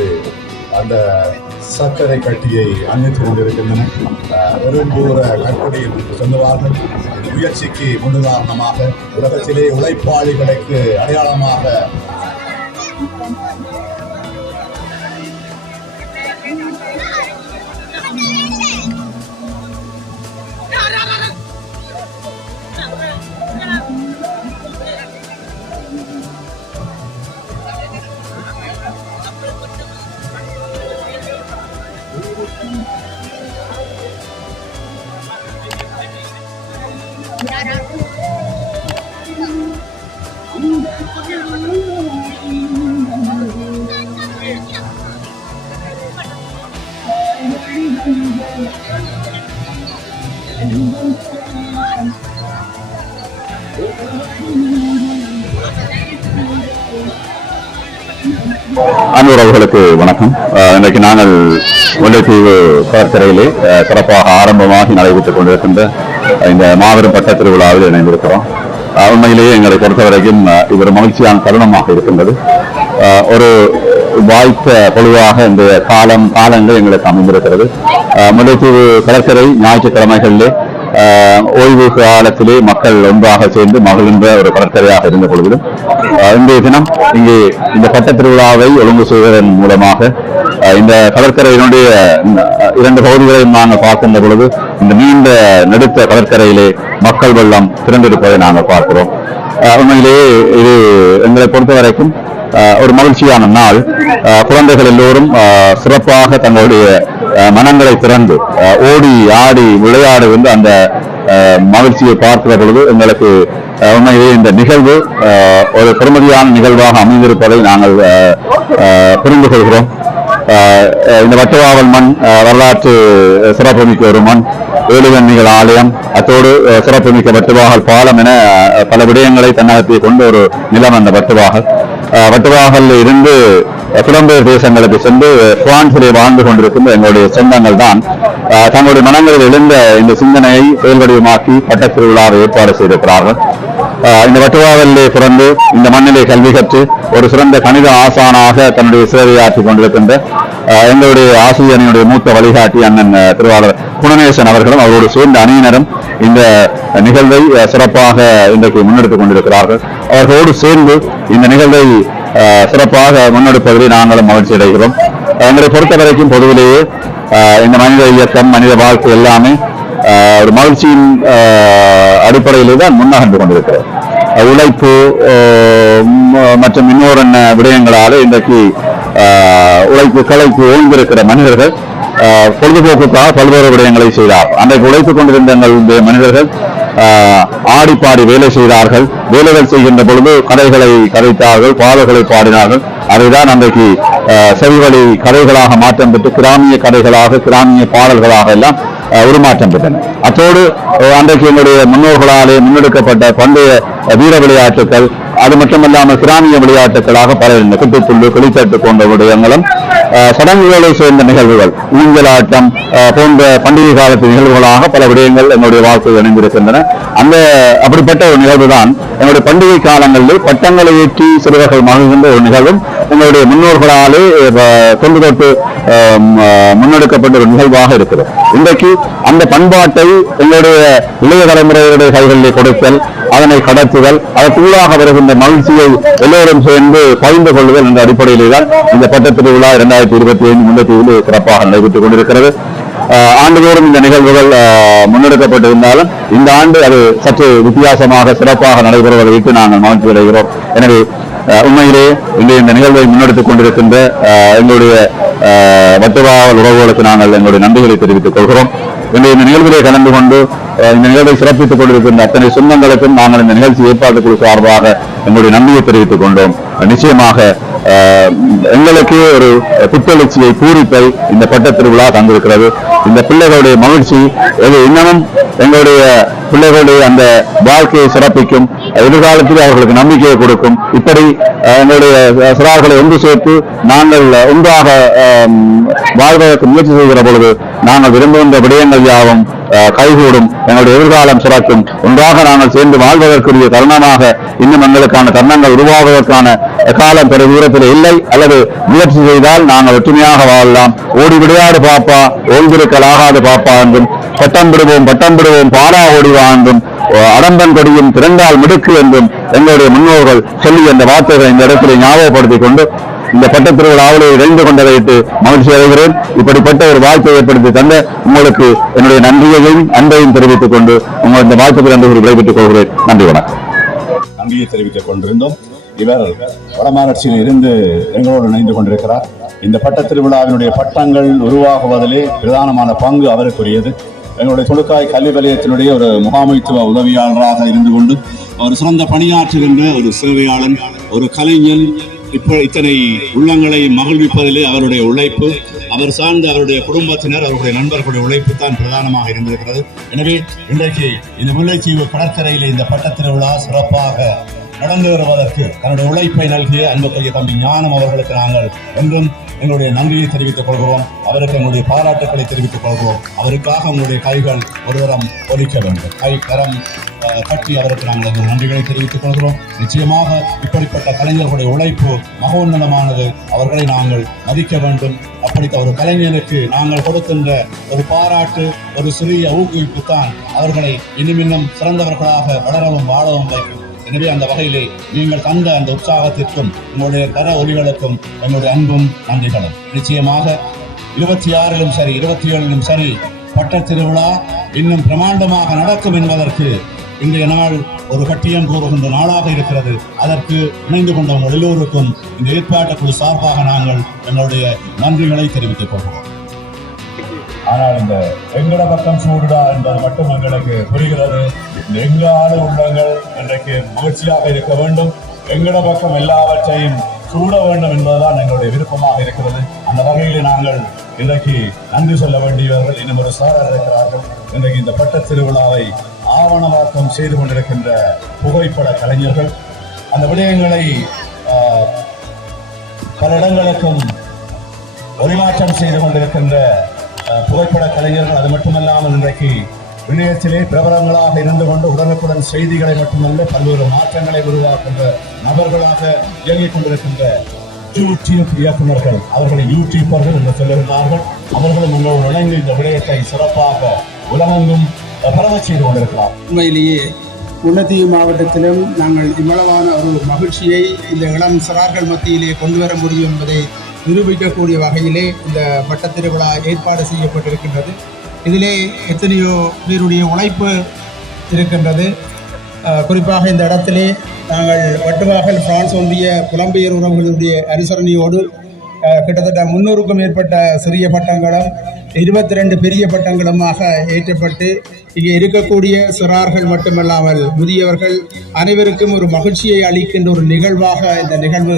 அந்த சர்க்கரை கட்டியை அணைத்து கொண்டிருக்கின்றன. எறும்பூர கற்பனை என்று சொல்லுவார்கள். முயற்சிக்கு முன்னுதாரணமாக உலகத்திலே உழைப்பாளிகளுக்கு அடையாளமாக Yeah. அன்புறவுகளுக்கு வணக்கம். இன்றைக்கு நாங்கள் முல்லைத்தீவு கடற்கரையிலே சிறப்பாக ஆரம்பமாகி நடைபெற்றுக் கொண்டிருக்கின்ற இந்த மாபெரும் பட்ட திருவிழாவில் இணைந்திருக்கிறோம். உண்மையிலேயே எங்களை பொறுத்தவரைக்கும் இது ஒரு மகிழ்ச்சியான தருணமாக இருக்கின்றது. ஒரு வாய்த்த பொழுவாக இந்த காலங்கள் எங்களுக்கு அமைந்திருக்கிறது. முல்லைத்தீவு கடற்கரை ஞாயிற்றுக்கிழமைகளிலே ஓய்வு காலத்திலே மக்கள் ஒன்றாக சேர்ந்து மகிழ்கின்ற ஒரு கடற்கரையாக இருந்த பொழுதிலும் இன்றைய தினம் இங்கே இந்த பட்ட திருவிழாவை ஒழுங்கு செய்வதன் மூலமாக இந்த கடற்கரையினுடைய 2 பகுதிகளையும் நாங்கள் பார்க்கின்ற பொழுது இந்த நீண்ட நெடுத்த கடற்கரையிலே மக்கள் வெள்ளம் திரண்டிருப்பதை நாங்கள் பார்க்கிறோம். உண்மையிலேயே இது எங்களை பொறுத்தவரைக்கும் ஒரு மகிழ்ச்சியான நாள். குழந்தைகள் எல்லோரும் சிறப்பாக தங்களுடைய மனங்களை திறந்து ஓடி ஆடி விளையாடுகின்ற அந்த மகிழ்ச்சியை பார்க்கிற பொழுது எங்களுக்கு உண்மையிலே இந்த நிகழ்வு ஒரு பெருமதியான நிகழ்வாக அமைந்திருப்பதை நாங்கள் புரிந்து கொள்கிறோம். இந்த வட்டுவாவல் மண் வரலாற்று சிறப்புமிக்க ஒரு மண், வேலுவன்னிகள் ஆலயம், அத்தோடு சிறப்புமிக்க வட்டுவாகல் பாலம் என பல விடயங்களை தன்னகத்தை கொண்ட ஒரு நிலம் அந்த வட்டுவாகல் இருந்து புலம்பெயர் தேசங்களுக்கு சென்று பிரான்சிலே வாழ்ந்து கொண்டிருக்கின்ற எங்களுடைய சொந்தங்கள் தான் தங்களுடைய மனங்களில் எழுந்த இந்த சிந்தனையை செயல்வடிவமாக்கி பட்டத் திருவிழாவை ஏற்பாடு செய்திருக்கிறார்கள். இந்த வட்டுவாகலிலே பிறந்து இந்த மண்ணிலே கல்வி கற்று ஒரு சிறந்த கணித ஆசானாக தன்னுடைய சேவையாற்றிக் கொண்டிருக்கின்ற எங்களுடைய ஆசிரியனுடைய மூத்த வழிகாட்டி அண்ணன் திருவாளர் குணநேசன் அவர்களும் அவரோடு சேர்ந்த அணியினரும் இந்த நிகழ்வை சிறப்பாக இன்றைக்கு முன்னெடுத்துக் கொண்டிருக்கிறார்கள். அவர்களோடு சேர்ந்து இந்த நிகழ்வை சிறப்பாக முன்னெடுப்பதில் நாங்களும் மகிழ்ச்சி அடைகிறோம். எங்களை பொறுத்தவரைக்கும் பொதுவிலேயே இந்த மனித இயக்கம், மனித வாழ்க்கை எல்லாமே ஒரு மகிழ்ச்சியின் அடிப்படையிலே தான் முன்னகர்ந்து கொண்டிருக்கிறது. உழைப்பு மற்றும் இன்னொரு விடயங்களாலே இன்றைக்கு உழைப்பு கலைப்பு ஓய்ந்திருக்கிற மனிதர்கள் பொழுதுபோக்குக்காக பல்வேறு விடயங்களை செய்தார். அன்றைக்கு உழைத்துக் கொண்டிருந்த எங்களுடைய மனிதர்கள் ஆடிப்பாடி வேலை செய்தார்கள். வேலைகள் செய்கின்ற பொழுது கதைகளை கதைத்தார்கள், பாடல்களை பாடினார்கள். அதைதான் அன்றைக்கு செவிவழி கதைகளாக மாற்றம் பெற்று கிராமிய கதைகளாக, கிராமிய பாடல்களாக எல்லாம் உருமாற்றம் பெற்றன. அத்தோடு அன்றைக்கு எங்களுடைய முன்னோர்களாலே முன்னெடுக்கப்பட்ட பண்டைய வீர விளையாட்டுகள், அது மட்டுமல்லாமல் கிராமிய விளையாட்டுகளாக பல குட்டுப்புள்ளு, கிளித்தட்டு போன்ற விடயங்களும் சடங்குகளை சேர்ந்த நிகழ்வுகள், ஊஞ்சலாட்டம் போன்ற பண்டிகை காலத்து நிகழ்வுகளாக பல விடயங்கள் எங்களுடைய வாழ்க்கையில் இணைந்திருக்கின்றன. அப்படிப்பட்ட ஒரு நிகழ்வு தான் எங்களுடைய பண்டிகை காலங்களில் பட்டங்களை ஏற்றி சிறுவர்கள் மகிழ்கின்ற ஒரு நிகழ்வும் எங்களுடைய முன்னோர்களாலே தொன்று தொட்டு முன்னெடுக்கப்பட்ட ஒரு நிகழ்வாக இருக்கிறது. இன்றைக்கு அந்த பண்பாட்டை எங்களுடைய இளைய தலைமுறைகளுடைய கைகளிலே கொடுத்தல், அதனை கடத்துதல், அதற்குள்ளாக வருகின்ற மகிழ்ச்சியை எல்லோரும் சேர்ந்து பகிர்ந்து கொள்ளுதல் என்ற அடிப்படையிலே தான் இந்த பட்டத் திருவிழா 2025 முல்லைத்தீவில் சிறப்பாக நடைபெற்றுக் கொண்டிருக்கிறது. ஆண்டுதோறும் இந்த நிகழ்வுகள் முன்னெடுக்கப்பட்டிருந்தாலும் இந்த ஆண்டு அது சற்று வித்தியாசமாக சிறப்பாக நடைபெறுவதை விட்டு நாங்கள் மகிழ்ச்சி அடைகிறோம். எனவே உண்மையிலே இந்த நிகழ்வை முன்னெடுத்துக் கொண்டிருக்கின்ற எங்களுடைய வட்டுவாகல் உறவுகளுக்கு நாங்கள் எங்களுடைய நன்றிகளை தெரிவித்துக் கொள்கிறோம். இந்த நிகழ்விலே கலந்து கொண்டு இந்த நிகழ்வை சிறப்பித்துக் கொண்டிருக்கின்ற அத்தனை சொந்தங்களுக்கும் நாங்கள் இந்த நிகழ்ச்சி ஏற்பாட்டு குழு சார்பாக எங்களுடைய நன்றியை தெரிவித்துக் கொண்டோம். நிச்சயமாக எங்களுக்கு ஒரு புத்தெழுச்சியை, பூரிப்பை இந்த பட்டத் திருவிழா தந்திருக்கிறது. இந்த பிள்ளைகளுடைய மகிழ்ச்சி இன்னமும் எங்களுடைய பிள்ளைகளுடைய அந்த வாழ்க்கையை சிறப்பிக்கும், எதிர்காலத்தில் அவர்களுக்கு நம்பிக்கையை கொடுக்கும். இப்படி எங்களுடைய சிறார்களை ஒன்று சேர்த்து நாங்கள் ஒன்றாக வாழ்வதற்கு முயற்சி செய்கிற பொழுது நாங்கள் விரும்புகின்ற விடயங்கள் யாவும் கைகூடும், எங்களுடைய எதிர்காலம் சிறக்கும். ஒன்றாக நாங்கள் சேர்ந்து வாழ்வதற்குரிய தருணமாக இன்னும் எங்களுக்கான தருணங்கள் உருவாவதற்கான காலம் பெரிய தூரத்தில் இல்லை. அல்லது முயற்சி செய்தால் நாங்கள் ஒற்றுமையாக வாழலாம். ஓடி விளையாடு பாப்பா, ஓய்ந்திருக்கல் ஆகாது பாப்பா என்றும், பட்டம் விடுவோம் பாடா ஓடிவா என்றும், அடம்பன் கொடியும் திறந்தால் மிடுக்கு என்றும் எங்களுடைய முன்னோர்கள் சொல்லி அந்த வார்த்தைகளை இந்த இடத்திலே ஞாபகப்படுத்திக் கொண்டு இந்த பட்டத் திருவிழாவில் இணைந்து கொண்டதை விட்டு மகிழ்ச்சி அடைகிறேன். இப்படிப்பட்ட ஒரு வாய்ப்பை ஏற்படுத்தி தந்த உங்களுக்கு என்னுடைய நன்றியையும் அன்பையும் தெரிவித்துக் கொண்டு உங்கள் இந்த வாய்ப்புக்கு நன்றி விடைபெற்றுக் கொள்கிறேன். நன்றி, வணக்கம். நன்றியை தெரிவித்துக் கொண்டிருந்தோம். இவர் வடமாராட்சியில் இருந்து எங்களோடு இணைந்து கொண்டிருக்கிறார். இந்த பட்டத் திருவிழாவினுடைய பட்டங்கள் உருவாகுவதிலே பிரதானமான பங்கு அவருக்குரியது. எங்களுடைய தொழுக்காய் கல்வி வலயத்தினுடைய ஒரு முகாமைத்துவ உதவியாளராக இருந்து கொண்டு ஒரு சிறந்த பணியாற்றுகின்ற ஒரு சேவையாளன், ஒரு கலைஞன், இத்தனை உள்ளங்களை மகிழ்விப்பதிலே அவருடைய உழைப்பு, அவர் சார்ந்த அவருடைய குடும்பத்தினர், அவருடைய நண்பர்களுடைய உழைப்பு தான் பிரதானமாக இருந்திருக்கிறது. எனவே இன்றைக்கு இந்த முல்லைத்தீவு கடற்கரையிலே இந்த பட்டத்திருவிழா சிறப்பாக நடந்து வருவதற்கு தன்னுடைய உழைப்பை நல்கிய அன்புக்குரிய தம்பி ஞானம் அவர்களுக்கு நாங்கள் என்றும் எங்களுடைய நன்றியை தெரிவித்துக் கொள்கிறோம். அவருக்கு எங்களுடைய பாராட்டுக்களை தெரிவித்துக் கொள்கிறோம். அவருக்காக உங்களுடைய கைகள் ஒரு தரம் ஒலிக்க வேண்டும். கை கரம் கட்டி அவருக்கு நாங்கள் எங்கள் நன்றிகளை தெரிவித்துக் கொள்கிறோம். நிச்சயமாக இப்படிப்பட்ட கலைஞர்களுடைய உழைப்பு மகோன்னதமானது. அவர்களை நாங்கள் மதிக்க வேண்டும். அப்படித்த ஒரு கலைஞனுக்கு நாங்கள் கொடுக்கின்ற ஒரு பாராட்டு, ஒரு சிறிய ஊக்குவிப்பு தான் அவர்களை இன்னும் சிறந்தவர்களாக வளரவும் வாழவும் வைக்கும். எனவே அந்த வகையிலே நீங்கள் தந்த அந்த உற்சாகத்திற்கும் உங்களுடைய கர ஒலிகளுக்கும் எங்களுடைய அன்பும் நன்றிகளும். நிச்சயமாக 26லும் சரி 27லும் சரி பட்டத் திருவிழா இன்னும் பிரமாண்டமாக நடக்கும் என்பதற்கு இன்றைய நாள் ஒரு கட்டியம் கூறுகின்ற நாளாக இருக்கிறது. அதற்கு இணைந்து கொண்டவங்கள் எல்லோருக்கும் இந்த ஏற்பாட்டு குழு சார்பாக நாங்கள் எங்களுடைய நன்றிகளை தெரிவித்துக் கொள்கிறோம். ஆனால் இந்த எங்கட பக்கம் சூடுடா என்பது மட்டும் எங்களுக்கு புரிகிறது. இந்த எங்க ஆளு உள்ளங்கள் இன்றைக்கு மகிழ்ச்சியாக இருக்க வேண்டும், எங்கட பக்கம் எல்லாவற்றையும் சூட வேண்டும் என்பதுதான் எங்களுடைய விருப்பமாக இருக்கிறது. அந்த வகையில் நாங்கள் இன்றைக்கு நன்றி சொல்ல வேண்டியவர்கள் இன்னும் ஒரு சாரர் இருக்கிறார்கள். இன்றைக்கு இந்த பட்டத் திருவிழாவை ஆவணமாக்கம் செய்து கொண்டிருக்கின்ற புகைப்பட கலைஞர்கள், அந்த விடயங்களை பல இடங்களுக்கும் பரிமாற்றம் செய்து கொண்டிருக்கின்ற புகைப்பட கலைஞர்கள், அது மட்டுமல்லாமல் இன்றைக்கு இணையத்திலே பிரபலங்களாக இருந்து கொண்டு உடனுக்குடன் செய்திகளை மட்டுமல்ல பல்வேறு மாற்றங்களை உருவாக்குகின்ற நபர்களாக இயங்கிக் கொண்டிருக்கின்ற யூடியூப் இயக்குநர்கள், அவர்களை யூடியூபர்கள் என்று சொல்லுகிறார்கள். அவர்களும் உங்களோடு இணைந்து இந்த விடயத்தை சிறப்பாக உலகெங்கும் பரவச் செய்து கொண்டிருக்கிறார். உண்மையிலேயே முல்லைத்தீவு மாவட்டத்திலும் நாங்கள் இவ்வளவான ஒரு மகிழ்ச்சியை இந்த இளம் சிறார்கள் மத்தியிலே கொண்டு வர முடியும் என்பதை நிரூபிக்கக்கூடிய வகையிலே இந்த பட்டத்திருவிழா ஏற்பாடு செய்யப்பட்டிருக்கின்றது. இதிலே எத்தனையோ பேருடைய உழைப்பு இருக்கின்றது. குறிப்பாக இந்த இடத்திலே நாங்கள் வட்டுவாகல் பிரான்ஸ் ஒன்றிய புலம்பெயர் உறவுகளுடைய அனுசரணையோடு கிட்டத்தட்ட 300க்கும் மேற்பட்ட சிறிய பட்டங்களும் 22 பெரிய பட்டங்களுமாக ஏற்றப்பட்டு இங்கே இருக்கக்கூடிய சிறார்கள் மட்டுமல்லாமல் முதியவர்கள் அனைவருக்கும் ஒரு மகிழ்ச்சியை அளிக்கின்ற ஒரு நிகழ்வாக இந்த நிகழ்வு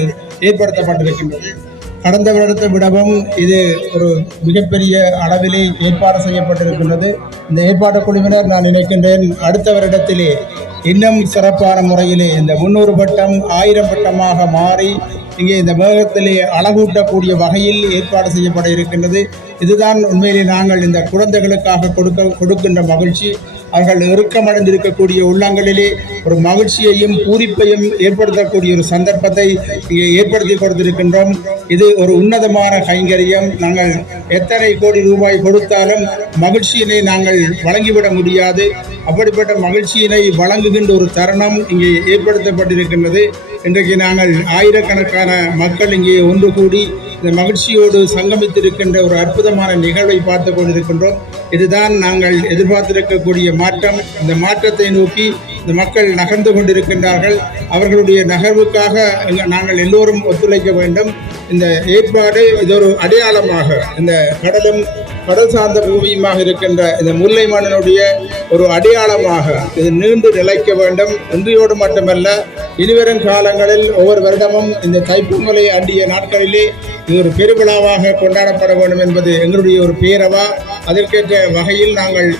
ஏற்படுத்தப்பட்டிருக்கின்றது. கடந்த வருடத்தை விடவும் இது ஒரு மிகப்பெரிய அளவிலே ஏற்பாடு செய்யப்பட்டிருக்கின்றது. இந்த ஏற்பாட்டு குழுவினர் நான் நினைக்கின்றேன் அடுத்த வருடத்திலே இன்னும் சிறப்பான முறையிலே இந்த 300 பட்டம் 1000 பட்டமாக மாறி இங்கே இந்த மேகத்திலே அழகூட்டக்கூடிய வகையில் ஏற்பாடு செய்யப்பட இருக்கின்றது. இதுதான் உண்மையிலே நாங்கள் இந்த குழந்தைகளுக்காக கொடுக்கின்ற மகிழ்ச்சி. அவர்கள் இறுக்கமடைந்திருக்கக்கூடிய உள்ளங்களிலே ஒரு மகிழ்ச்சியையும் பூரிப்பையும் ஏற்படுத்தக்கூடிய ஒரு சந்தர்ப்பத்தை இங்கே ஏற்படுத்தி கொடுத்திருக்கின்றோம். இது ஒரு உன்னதமான கைங்கரியம். நாங்கள் எத்தனை கோடி ரூபாய் கொடுத்தாலும் மகிழ்ச்சியினை நாங்கள் வழங்கிவிட முடியாது. அப்படிப்பட்ட மகிழ்ச்சியினை வழங்குகின்ற ஒரு தருணம் இங்கே ஏற்படுத்தப்பட்டிருக்கின்றது. இன்றைக்கு நாங்கள் ஆயிரக்கணக்கான மக்கள் இங்கே ஒன்று கூடி இந்த மகிழ்ச்சியோடு சங்கமித்திருக்கின்ற ஒரு அற்புதமான நிகழ்வை பார்த்து கொண்டிருக்கின்றோம். இதுதான் நாங்கள் எதிர்பார்த்திருக்கக்கூடிய மாற்றம். இந்த மாற்றத்தை நோக்கி இந்த மக்கள் நகர்ந்து கொண்டிருக்கின்றார்கள். அவர்களுடைய நகர்வுக்காக நாங்கள் எல்லோரும் ஒத்துழைக்க வேண்டும். இந்த ஏற்பாடு இது ஒரு அடையாளமாக இந்த கடல் சார்ந்த பூமியுமாக இருக்கின்ற இந்த முல்லை மண்ணினுடைய ஒரு அடையாளமாக இது நீண்டு நிலைக்க வேண்டும். இன்றையோடு மட்டுமல்ல, இனிவரும் காலங்களில் ஒவ்வொரு வருடமும் இந்த தைப்பொங்கலை அண்டிய நாட்களிலே இது ஒரு பெருவிழாவாக கொண்டாடப்பட வேண்டும் என்பது எங்களுடைய ஒரு பேரவா. அதற்கேற்ற வகையில் நாங்கள்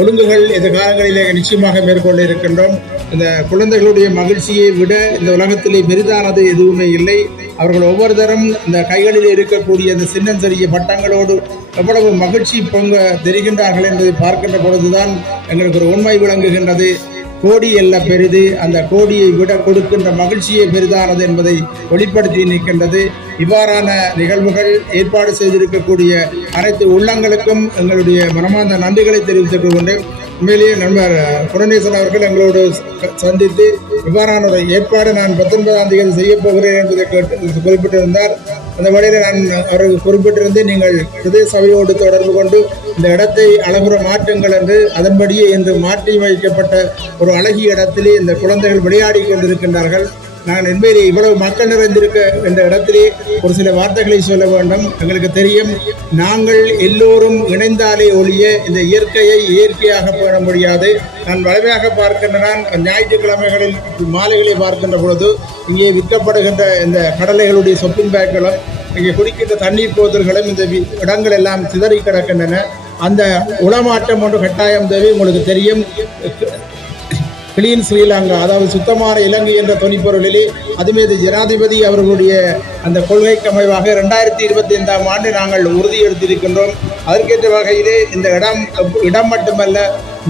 ஒழுங்குகள் எதிர்காலங்களிலே நிச்சயமாக மேற்கொண்டு இருக்கின்றோம். இந்த குழந்தைகளுடைய மகிழ்ச்சியை விட இந்த உலகத்திலே பெரிதானது எதுவுமே இல்லை. அவர்கள் ஒவ்வொரு தரம் இந்த கைகளில் இருக்கக்கூடிய இந்த சின்னஞ்சிறிய பட்டங்களோடு எவ்வளவு மகிழ்ச்சி பொங்க தெரிகின்றார்கள் என்பதை பார்க்கின்ற பொழுதுதான் எங்களுக்கு ஒரு உண்மை விளங்குகின்றது. கோடி அல்ல பெரிது, அந்த கோடியை விட கொடுக்கின்ற மகிழ்ச்சியை பெரிதானது என்பதை வெளிப்படுத்தி நிற்கின்றது. இவ்வாறான நிகழ்வுகள் ஏற்பாடு செய்திருக்கக்கூடிய அனைத்து உள்ளங்களுக்கும் எங்களுடைய மனமார்ந்த நன்றிகளை தெரிவித்துக் கொண்டு, உண்மையிலேயே நண்பர் குணநேசன் அவர்கள் எங்களோடு சந்தித்து இவ்வாறான ஒரு ஏற்பாடு நான் 19ஆம் தேதி செய்ய போகிறேன் என்பதை குறிப்பிட்டிருந்தார். அந்த வழியில் நான் அவருக்கு குறிப்பிட்டிருந்து நீங்கள் பிரதேச சபையோடு தொடர்பு கொண்டு இந்த இடத்தை அழகுற மாற்றுங்கள் என்று அதன்படியே இன்று மாற்றி வைக்கப்பட்ட ஒரு அழகிய இடத்திலே இந்த குழந்தைகள் விளையாடி கொண்டிருக்கின்றார்கள். நாங்கள் என்பதை இவ்வளவு மக்கள் நிறைந்திருக்க என்ற இடத்திலே ஒரு சில வார்த்தைகளை சொல்ல வேண்டும். எங்களுக்கு தெரியும், நாங்கள் எல்லோரும் இணைந்தாலே ஒழிய இந்த இயற்கையை இயற்கையாக பேண முடியாது. நான் வளமையாக பார்க்கின்றேன், ஞாயிற்றுக்கிழமைகளில் மாலைகளை பார்க்கின்ற பொழுது இங்கே விற்கப்படுகின்ற இந்த கடலைகளுடைய சொப்பிங் பேக்குகளும் இங்கே குடிக்கின்ற தண்ணீர் போத்தல்களும் இந்த இடங்கள் எல்லாம் சிதறி கிடக்கின்றன. அந்த உளமாற்றம் ஒன்று கட்டாயம் தேவை. உங்களுக்கு தெரியும், கிளீன் ஸ்ரீலங்கா, அதாவது சுத்தமான இலங்கை என்ற துணிப்பொருளிலே அதுமீது ஜனாதிபதி அவர்களுடைய அந்த கொள்கைக்கு அமைவாக 2025ஆம் ஆண்டு நாங்கள் உறுதி எடுத்திருக்கின்றோம். அதற்கேற்ற வகையிலே இந்த இடம் மட்டுமல்ல,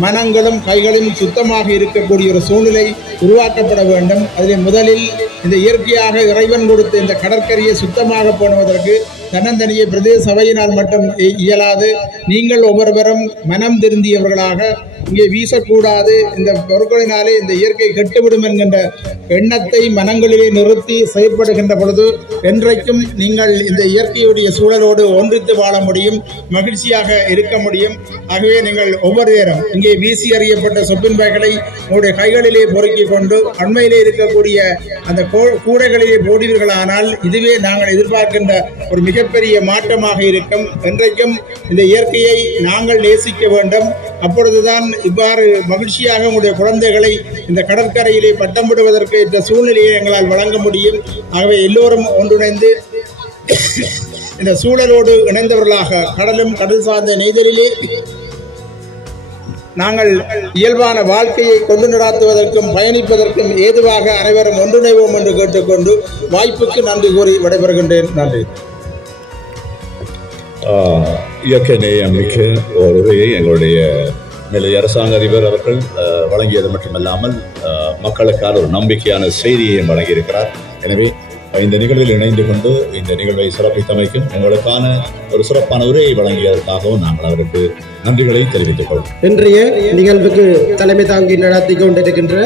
மனங்களும் கைகளும் சுத்தமாக இருக்கக்கூடிய ஒரு சூழ்நிலை உருவாக்கப்பட வேண்டும். அதில் முதலில் இந்த இயற்கையாக இறைவன் கொடுத்த இந்த கடற்கரையை சுத்தமாக போடுவதற்கு தன்னந்தனியே பிரதேச சபையினால் மட்டும் இயலாது. நீங்கள் ஒவ்வொருவரும் மனம் திருந்தியவர்களாக இங்கே வீசக்கூடாது, இந்த பொருட்களினாலே இந்த இயற்கை கெட்டுவிடும் என்கின்ற எண்ணத்தை மனங்களிலே நிறுத்தி செயற்படுகின்ற பொழுது என்றைக்கும் நீங்கள் இந்த இயற்கையுடைய சூழலோடு ஒன்றித்து வாழ முடியும், மகிழ்ச்சியாக இருக்க முடியும். ஆகவே நீங்கள் ஒவ்வொரு நேரம் இங்கே வீசி அறியப்பட்ட சொப்பின் பேக்களை உங்களுடைய கைகளிலே பொறுக்கிக் கொண்டு அண்மையிலே இருக்கக்கூடிய அந்த கூடைகளிலே போடுவீர்களானால் இதுவே நாங்கள் எதிர்பார்க்கின்ற ஒரு மிகப்பெரிய மாற்றமாக இருக்கும். என்றைக்கும் இந்த இயற்கையை நாங்கள் நேசிக்க வேண்டும். அப்பொழுதுதான் இவ்வாறு மகிழ்ச்சியாக உங்களுடைய குழந்தைகளை இந்த கடற்கரையிலே பட்டம் விடுவதற்கு இந்த சூழ்நிலையை எங்களால் வழங்க முடியும். ஆகவே எல்லோரும் ஒன்றிணைந்து இந்த சூழலோடு இணைந்தவர்களாக கடலும் கடல் சார்ந்த நெய்தலிலே நாங்கள் இயல்பான வாழ்க்கையை கொண்டு நடாத்துவதற்கும் பயணிப்பதற்கும் ஏதுவாக அனைவரும் ஒன்றிணைவோம் என்று கேட்டுக்கொண்டு வாய்ப்புக்கு நன்றி கூறி விடைபெறுகின்றேன். நன்றி. இயற்கை நேயம் மிக்க ஒரு உரையை எங்களுடைய மேலதிக அரசாங்க அதிபர் அவர்கள் வழங்கியது மட்டுமல்லாமல் மக்களுக்கான ஒரு நம்பிக்கையான செய்தியையும் வழங்கியிருக்கிறார். எனவே இந்த நிகழ்வில் இணைந்து கொண்டு இந்த நிகழ்வை சிறப்பித்தமைக்கும் எங்களுக்கான ஒரு சிறப்பான உரையை வழங்கியதற்காகவும் நாங்கள் அவருக்கு நன்றிகளை தெரிவித்துக் கொள்வோம். இன்றைய நிகழ்வுக்கு தலைமை தாங்கி நடத்தி கொண்டிருக்கின்ற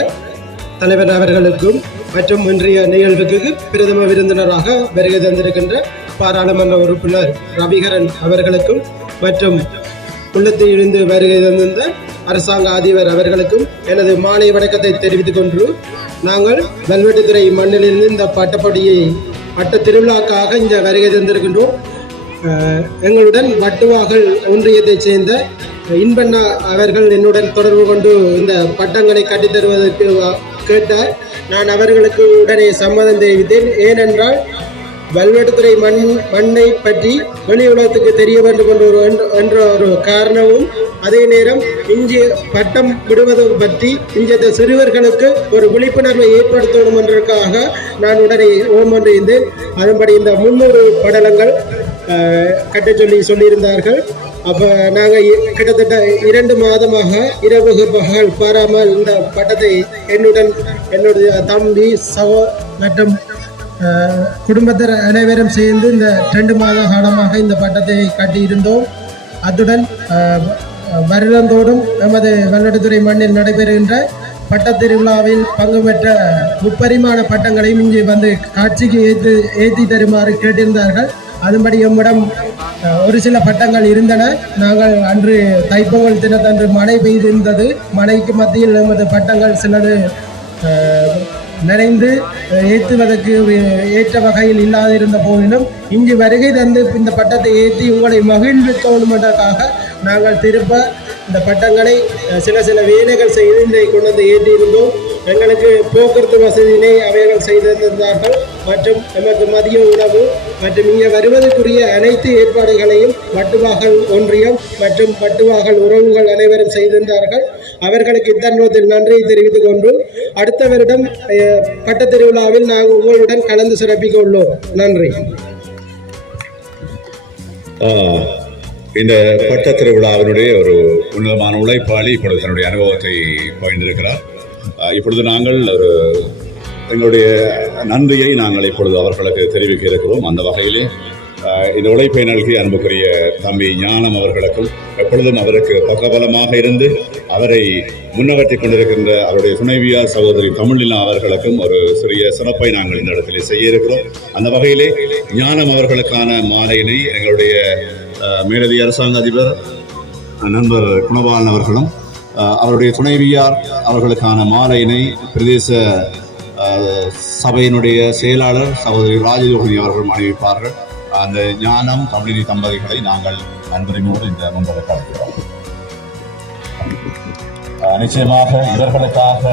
தலைவர் அவர்களுக்கும் மற்றும் இன்றைய நிகழ்வுக்கு பிரதம விருந்தினராக வருகை தந்திருக்கின்ற பாராளுமன்ற உறுப்பினர் ரவிகரன் அவர்களுக்கும் மற்றும் உள்ளத்தில் இருந்து வருகை தந்திருந்த அரசாங்க அதிபர் அவர்களுக்கும் எனது மாலை வணக்கத்தை தெரிவித்துக் கொண்டு நாங்கள் வல்வெட்டித்துறை மண்ணிலிருந்து இந்த பட்ட திருவிழாக்காக இந்த வருகை தந்திருக்கின்றோம். எங்களுடன் வட்டுவாகல் ஒன்றியத்தைச் சேர்ந்த இன்பண்ணா அவர்கள் என்னுடன் தொடர்பு கொண்டு இந்த பட்டங்களை கட்டித்தருவதற்கு கேட்டார். நான் அவர்களுக்கு உடனே சம்மதம் தெரிவித்தேன். ஏனென்றால் வல்வெட்டித்துறை மண்ணை பற்றி வெளி உலகத்துக்கு தெரிய வேண்டும் என்ற ஒரு காரணமும், அதே நேரம் இங்கே பட்டம் விடுவது பற்றி இங்கே சிறுவர்களுக்கு ஒரு விழிப்புணர்வை ஏற்படுத்தணும் என்றதுக்காக நான் உடனே ஓமன்றிருந்தேன். அதன்படி இந்த 300 படலங்கள் கட்ட சொல்லியிருந்தார்கள். அப்போ நாங்கள் கிட்டத்தட்ட 2 மாதமாக இரவு பகல் பாராமல் இந்த பட்டத்தை என்னுடைய தம்பி மற்றும் குடும்பத்தினர் அனைவரும் சேர்ந்து இந்த 2 மாத காலமாக இந்த பட்டத்தை கட்டியிருந்தோம். அத்துடன் வருடந்தோறும் நமது வல்வெட்டித்துறை மண்ணில் நடைபெறுகின்ற பட்டத் திருவிழாவில் பங்கு பெற்ற முப்பரிமாண பட்டங்களையும் இங்கே வந்து காட்சிக்கு ஏற்றி தருமாறு கேட்டிருந்தார்கள். அதன்படி எம்மிடம் ஒரு சில பட்டங்கள் இருந்தன. நாங்கள் அன்று தைப்பொங்கல் தினத்தன்று மழை பெய்திருந்தது. மழைக்கு மத்தியில் நமது பட்டங்கள் சிலது நிறைந்து ஏற்றுவதற்கு ஏற்ற வகையில் இல்லாதிருந்த போதிலும் இங்கு வருகை தந்து இந்த பட்டத்தை ஏற்றி உங்களை மகிழ்விக்க வேண்டுமென்றதாக நாங்கள் திருப்ப இந்த பட்டங்களை சில வேலைகள் செய்து இதை கொண்டு வந்து ஏற்றியிருந்தோம். எங்களுக்கு போக்குவரத்து வசதியினை அவைகள் செய்திருந்தார்கள் மற்றும் நமக்கு மதிய உணவு மற்றும் இங்கே வருவதற்குரிய அனைத்து ஏற்பாடுகளையும் வட்டுவாகல் ஒன்றியம் மற்றும் வட்டுவாகல் உறவுகள் அனைவரும் செய்திருந்தார்கள். அவர்களுக்கு இத்தருணத்தில் நன்றியை தெரிவித்துக் கொண்டு அடுத்த வருடம் பட்டத் திருவிழாவில் நாங்கள் உங்களுடன் கலந்து சிறப்பிக்க உள்ளோம். நன்றி. இந்த பட்ட திருவிழாவினுடைய ஒரு உன்னதமான உழைப்பாளி இப்பொழுது தன்னுடைய அனுபவத்தை பகிர்ந்திருக்கிறார். இப்பொழுது நாங்கள் எங்களுடைய நன்றியை நாங்கள் இப்பொழுது அவர்களுக்கு தெரிவிக்க இருக்கிறோம். அந்த வகையிலே இந்த உழைப்பை நல்கி அன்புக்குரிய தம்பி ஞானம் அவர்களுக்கும் எப்பொழுதும் அவருக்கு பக்கபலமாக இருந்து அவரை முன்னகட்டிக் கொண்டிருக்கின்ற அவருடைய துணைவியார் சகோதரி தமிழினா அவர்களுக்கும் ஒரு சிறிய சிறப்பை நாங்கள் இந்த இடத்திலே செய்ய இருக்கிறோம். அந்த வகையிலே ஞானம் அவர்களுக்கான மாலையினை எங்களுடைய மேலதிக அரசாங்க அதிபர் நண்பர் குணபாலன் அவர்களும் அவருடைய துணைவியார் அவர்களுக்கான மாலையினை பிரதேச சபையினுடைய செயலாளர் சகோதரி ராஜயோகினி அவர்கள் அணிவிப்பார்கள். அந்த ஞானம் தமிழினி தம்பதிகளை நாங்கள் அன்புரிமையோடு இந்த முன்பதற்கு அழைக்கிறோம். நிச்சயமாக இவர்களுக்காக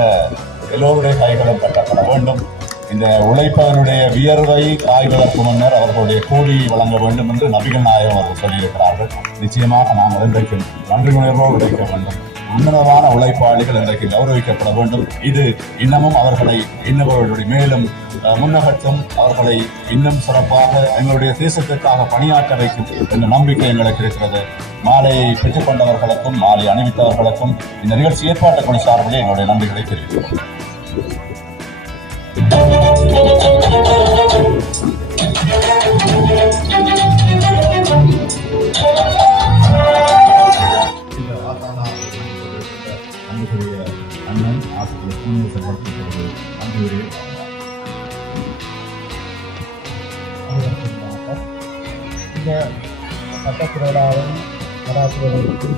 எல்லோருடைய கைகளும் கட்டப்பட வேண்டும். இந்த உழைப்பவருடைய வியர்வை காய்வதற்கு முன்னர் அவர்களுடைய கூலி வழங்க வேண்டும் என்று நபிகள் நாயகம் அவர்கள் சொல்லியிருக்கிறார்கள். நிச்சயமாக நாங்கள் இன்றைக்கு நன்றி உணர்வோடு உழைக்க வேண்டும். உன்னதமான உழைப்பாளிகள் இன்றைக்கு கௌரவிக்கப்பட வேண்டும். இது இன்னமும் அவர்களை இன்னவர்களுடைய மேலும் முன்னகற்றும் அவர்களை இன்னும் சிறப்பாக எங்களுடைய தேசத்திற்காக பணியாற்ற வைக்கும் என்ற நம்பிக்கை எங்களுக்கு இருக்கிறது. மாலையை பெற்றுக்கொண்டவர்களுக்கும் மாலை அணிவித்தவர்களுக்கும் இந்த நிகழ்ச்சி ஏற்பாட்டு குழு சார்பிலே எங்களுடைய நன்றிகளை தெரிவிக்கிறோம். அன்புக்குரிய அண்ணன் ஆசிரியர் புண்ணியசப்படுத்துகிறது அன்புடைய இந்த சட்டத்திரளாவை நடாத்துவதற்கு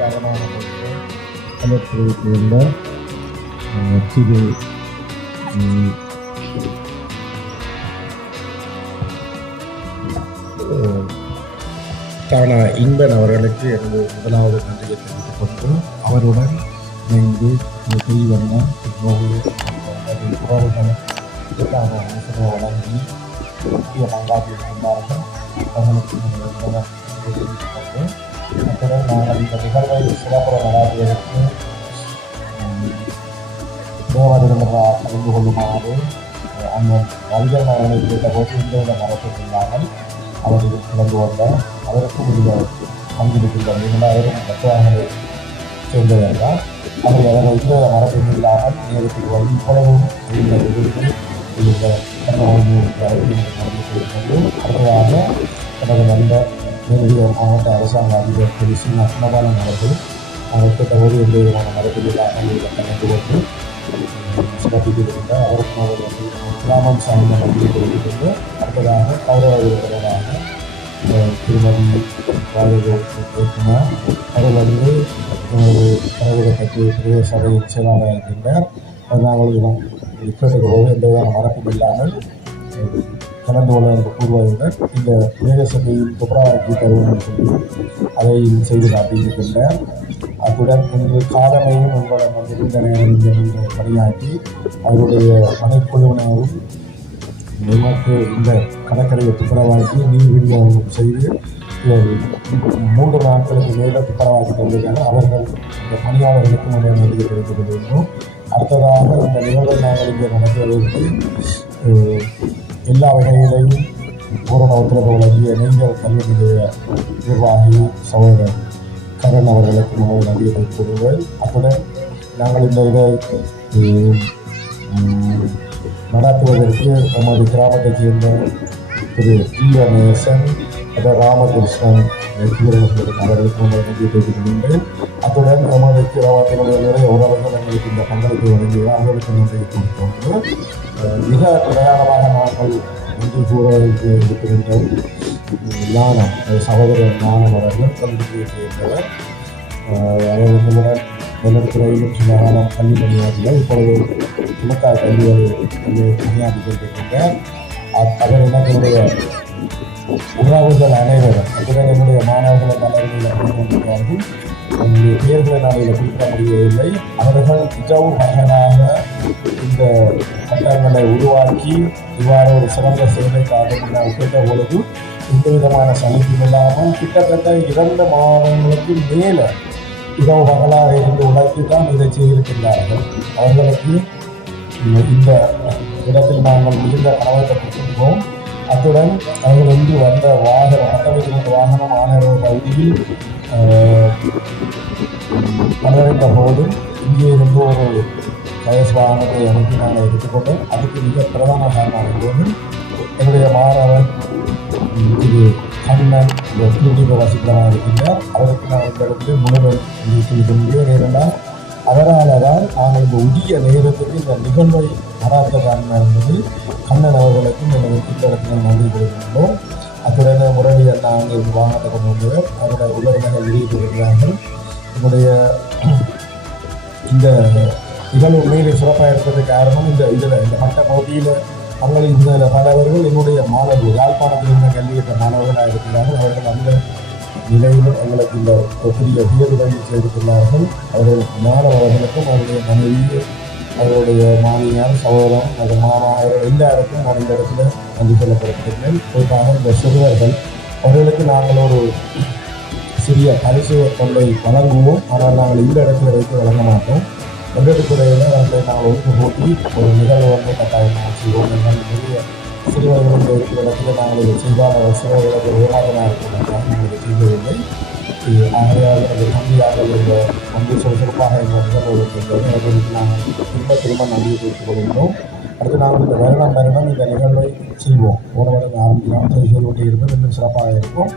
காரணமான அதற்கு சேர்ந்த திரு காரண இன்பன் அவர்களுக்கு எனது முதலாவது நன்றியை தெரிவித்துக் கொண்டு அவருடன் இணைந்து தெய்வண்ண உறவுகள் இதற்கான அனுசரணை வழங்கி முக்கிய பங்காற்றியிருக்கின்றார்கள். அவர்களுக்கு தெரிவித்துக் கொண்டு அத்துடன் நாங்கள் இந்த நிகழ்வை சிறப்புற நடாத்துவதற்கு தேவாதிரமாக அறிந்து கொள்ளுமாறு அண்ணன் ரவிஜன் அவர்களை கேட்டபோது எந்தவித மரத்தில் இல்லாமல் அவர் இதில் கலந்து கொண்டார். அதற்கும் உரிய பங்கெடுக்கின்றார். நீங்கள் அவரும் மற்றவர்களை சேர்ந்தவர்கள் அவரை அவர்கள் எந்த மரத்தில் இல்லாமல் நேரத்தில் வந்து இப்பொழுதும் இந்த நிகழ்ச்சி இந்த அடுத்ததாக எனது நல்ல நீலகிரி மாவட்ட அரசாங்க அதிபர் திரு சி நஷ்மபாலன் அவர்கள் அவர் கேட்டபோது எந்த விதமான மரத்தில் இல்லாமல் கலந்து கொண்டு சிறப்பித்திருக்கின்றார். அவருக்கும் அவர் வந்து கிராமம் சார்ந்த நன்றியை தெரிவித்துக்கொண்டு அடுத்ததாக கௌரவ விருதுகளாக திருமதி ராஜகோபால் அவர் வந்து நமது கனவிட கட்சி பிரதேச சபையின் செயலாளர் இருக்கின்றார். நாங்கள் கேட்டபோது எந்த விதமான மரப்பும் இல்லாமல் கலந்து கொள்ள என்று கூறுவதுடன் இந்த பிரதேச சபையில் துப்புராக்கி தருவோம் சொல்லி அதை செய்து காட்டியிருக்கின்றார். அத்துடன் இன்று காலமையும் உங்களுடன் வந்திருந்த நேரம் பணியாற்றி அவருடைய பணிக்குழுவினரும் நமக்கு இந்த கடற்கரையை துப்புரவாக்கி நீர் விநியோகம் செய்து 3 நாட்களுக்கு மேலே துப்புரவாக்கி தந்திருக்காங்க. அவர்கள் இந்த பணியாளர்களுக்கு முதல் நன்றியை தெரிவித்துக் கொண்டிருந்தோம். அடுத்ததாக இந்த நிகழ்வை நாங்கள் இங்கே நடத்துவதற்கு எல்லா வகைகளையும் பூரண ஒத்துழைப்பு வழங்கிய நெய்தல் கல்வி நிலைய நிர்வாகி சகோதரர் கரண் அவர்களுக்கு முதல் நன்றியை தெரிவித்துக் கொள்கிறேன். அத்துடன் நாங்கள் இந்த இதை நடாத்துவதற்கு நமது கிராமத்தைச் சேர்ந்த திரு ஈவநேசன் ராமகிருஷ்ணன் அவர்களுக்கு முதல் நன்றியை தெரிவித்துக் கொள்கின்றேன். அத்துடன் நமது கிராமத்தினுடைய நிறைய உறவுகள் எங்களுக்கு இந்த பங்களிப்பை வழங்கிய அவர்களுக்கு நன்றியை கொடுத்தோம். மிக பிரதானமாக நாங்கள் நன்றி கூற இருக்கின்ற ஞானம் சகோதரர் ஞானம் அவர்கள் கல்வியை சேர்ந்தவர். அவர் எங்களுடன் வெள்ளத்துறையிலும் சில காலம் கல்வி பணியாற்றினார். இப்பொழுது துணக்காய் கல்வியை பணியாற்றி கொண்டிருக்கின்றார். அவர் என்னுடைய உறவுகள் அனைவரும் அத்துடன் என்னுடைய மாணவர்களை பலர்களில் கொண்டிருக்கிறார்கள். என்னுடைய பெயர்களை நான் இதில் குறிப்பிட முடியவில்லை. அவர்கள் மிகவும் மகனாக இந்த கட்டங்களை உருவாக்கி இவ்வாறு ஒரு சிறந்த சேவைக்காக நான் கேட்ட பொழுது எந்த விதமான சலிப்பும் இல்லாமல் கிட்டத்தட்ட 2 மாதங்களுக்கு மேலே இரவு பகலாக இருந்து உழைத்து தான் இதை செய்திருக்கின்றார்கள். அவர்களுக்கு இந்த இடத்தில் நாங்கள் மிகுந்த கனவத்தை கொடுத்திருக்கோம். அத்துடன் அவர்கள் இன்று வந்த வாகனம் மட்டவிற்கு வாகனம் ஆணையர் பகுதியில் பணியடைந்த போதும் இங்கே இருந்து ஒரு வயசு வாகனத்தை அனுப்பி நாங்கள் எடுத்துக்கொண்டோம். அதுக்கு மிக பிரதான காரணமான போது என்னுடைய மாணவன் திரு கண்ணன் திருநீர் வசிக்கிறவராக இருக்கின்றார். அவருக்கு நான் இந்த இடத்துல முழுவதும் சொல்லிக்கொண்டே இருந்தால் அதனால தான் நாங்கள் இந்த உரிய நேரத்துக்கு இந்த நிகழ்வை நடாத்த காரணம் இருந்தது. கண்ணன் அவர்களுக்கும் எனது இந்த இடத்துல நன்றி கொடுக்கின்றோம். அத்துடன் முரளி அண்ணா அங்கே வாகனத்தை கொண்டு வந்தவர் அவருடைய உறவினர்கள் வெளியிட்டிருக்கிறார்கள். என்னுடைய இந்த நிகழ்வு உண்மையிலே சிறப்பாக இருப்பதற்கு காரணம் இந்த பட்ட போட்டியில் பங்களித்த பலவர்கள் என்னுடைய மாணவர்கள் யாழ்ப்பாணத்தில் இருந்த கல்வியற்ற மாணவர்களாக இருக்கிறார்கள். அவர்கள் அந்த நிலையிலும் எங்களுக்கு இந்த பெரிய உயர்வுகளை செய்திருக்கிறார்கள். அவர்கள் மாணவர்களுக்கும் அவருடைய மனைவி, அவருடைய மாமியார், சகோதரம், அந்த மாமா, அவர்கள் எல்லாருக்கும் நான் இந்த இடத்துல நன்றி சொல்லப்படுத்திருக்கிறேன். குறிப்பாக இந்த சிறுவர்கள் அவர்களுக்கு நாங்கள் ஒரு சிறிய பரிசு கொண்டை வழங்குவோம். ஆனால் நாங்கள் இந்த இடத்துல வைத்து வழங்க மாட்டோம். எங்களுக்குறையில் அவர்களை நாங்கள் ஒன்று கூட்டி ஒரு நிகழ்வு கட்டாயம் செய்வோம். எங்கள் நிறைய சிறுவர்களுடைய இடத்துல நாங்கள் இதை செய்தால் சிறுவர்களுக்கு ஏமாற்றமாக இருக்கிறதாக நாங்கள் இதை செய்ததில்லை. ஆகையால் அந்த தம்பியாக இந்த நன்றி சிறப்பாக எங்கள் நிகழ்வு இருக்கின்றது. அவர்களுக்கு நாங்கள் திரும்ப நன்றியை தெரிவித்துக் கொள்கின்றோம். அடுத்து நாங்கள் இந்த வருடம் இந்த நிகழ்வை செய்வோம். ஒரு வருடம் ஆரம்பிக்கலாம் செய்து கொண்டே இருப்பது இன்னும் சிறப்பாக இருக்கும்.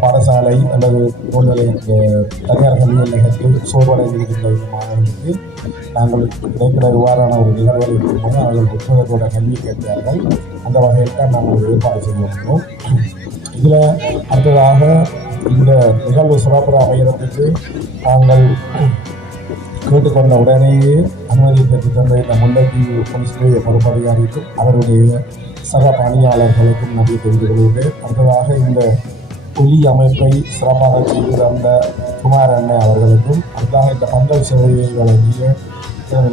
பாடசாலை அல்லது நூல்நிலை தனியார் கல்வி நிலையத்தில் சோர்வடைந்திருக்கின்ற மாணவர்களுக்கு நாங்கள் கிடைக்கிற இவ்வாறான ஒரு நிகழ்வுகள் இருக்கும்போது அவர்கள் புத்தகத்தோட கல்வி கேட்கிறார்கள். அந்த வகையில் தான் நாங்கள் ஒரு ஏற்பாடு செய்ய முடியும். இதில் அடுத்ததாக இந்த நிகழ்வு சிறப்புற அமைகிறதுக்கு நாங்கள் கேட்டுக்கொண்ட உடனேயே அனுமதி பெற்று தந்த இந்த முல்லைத்தீவு போலீஸ் நிலைய பொறுப்பதிகாரிக்கும் அவருடைய சக பணியாளர்களுக்கும் நன்றி தெரிந்து கொள்கிறேன். அடுத்ததாக இந்த புலி அமைப்பை சிறப்பாக செய்து தந்த குமார் அண்ணன் அவர்களுக்கும், அடுத்ததாக இந்த பந்தல் சேவையை வழங்கிய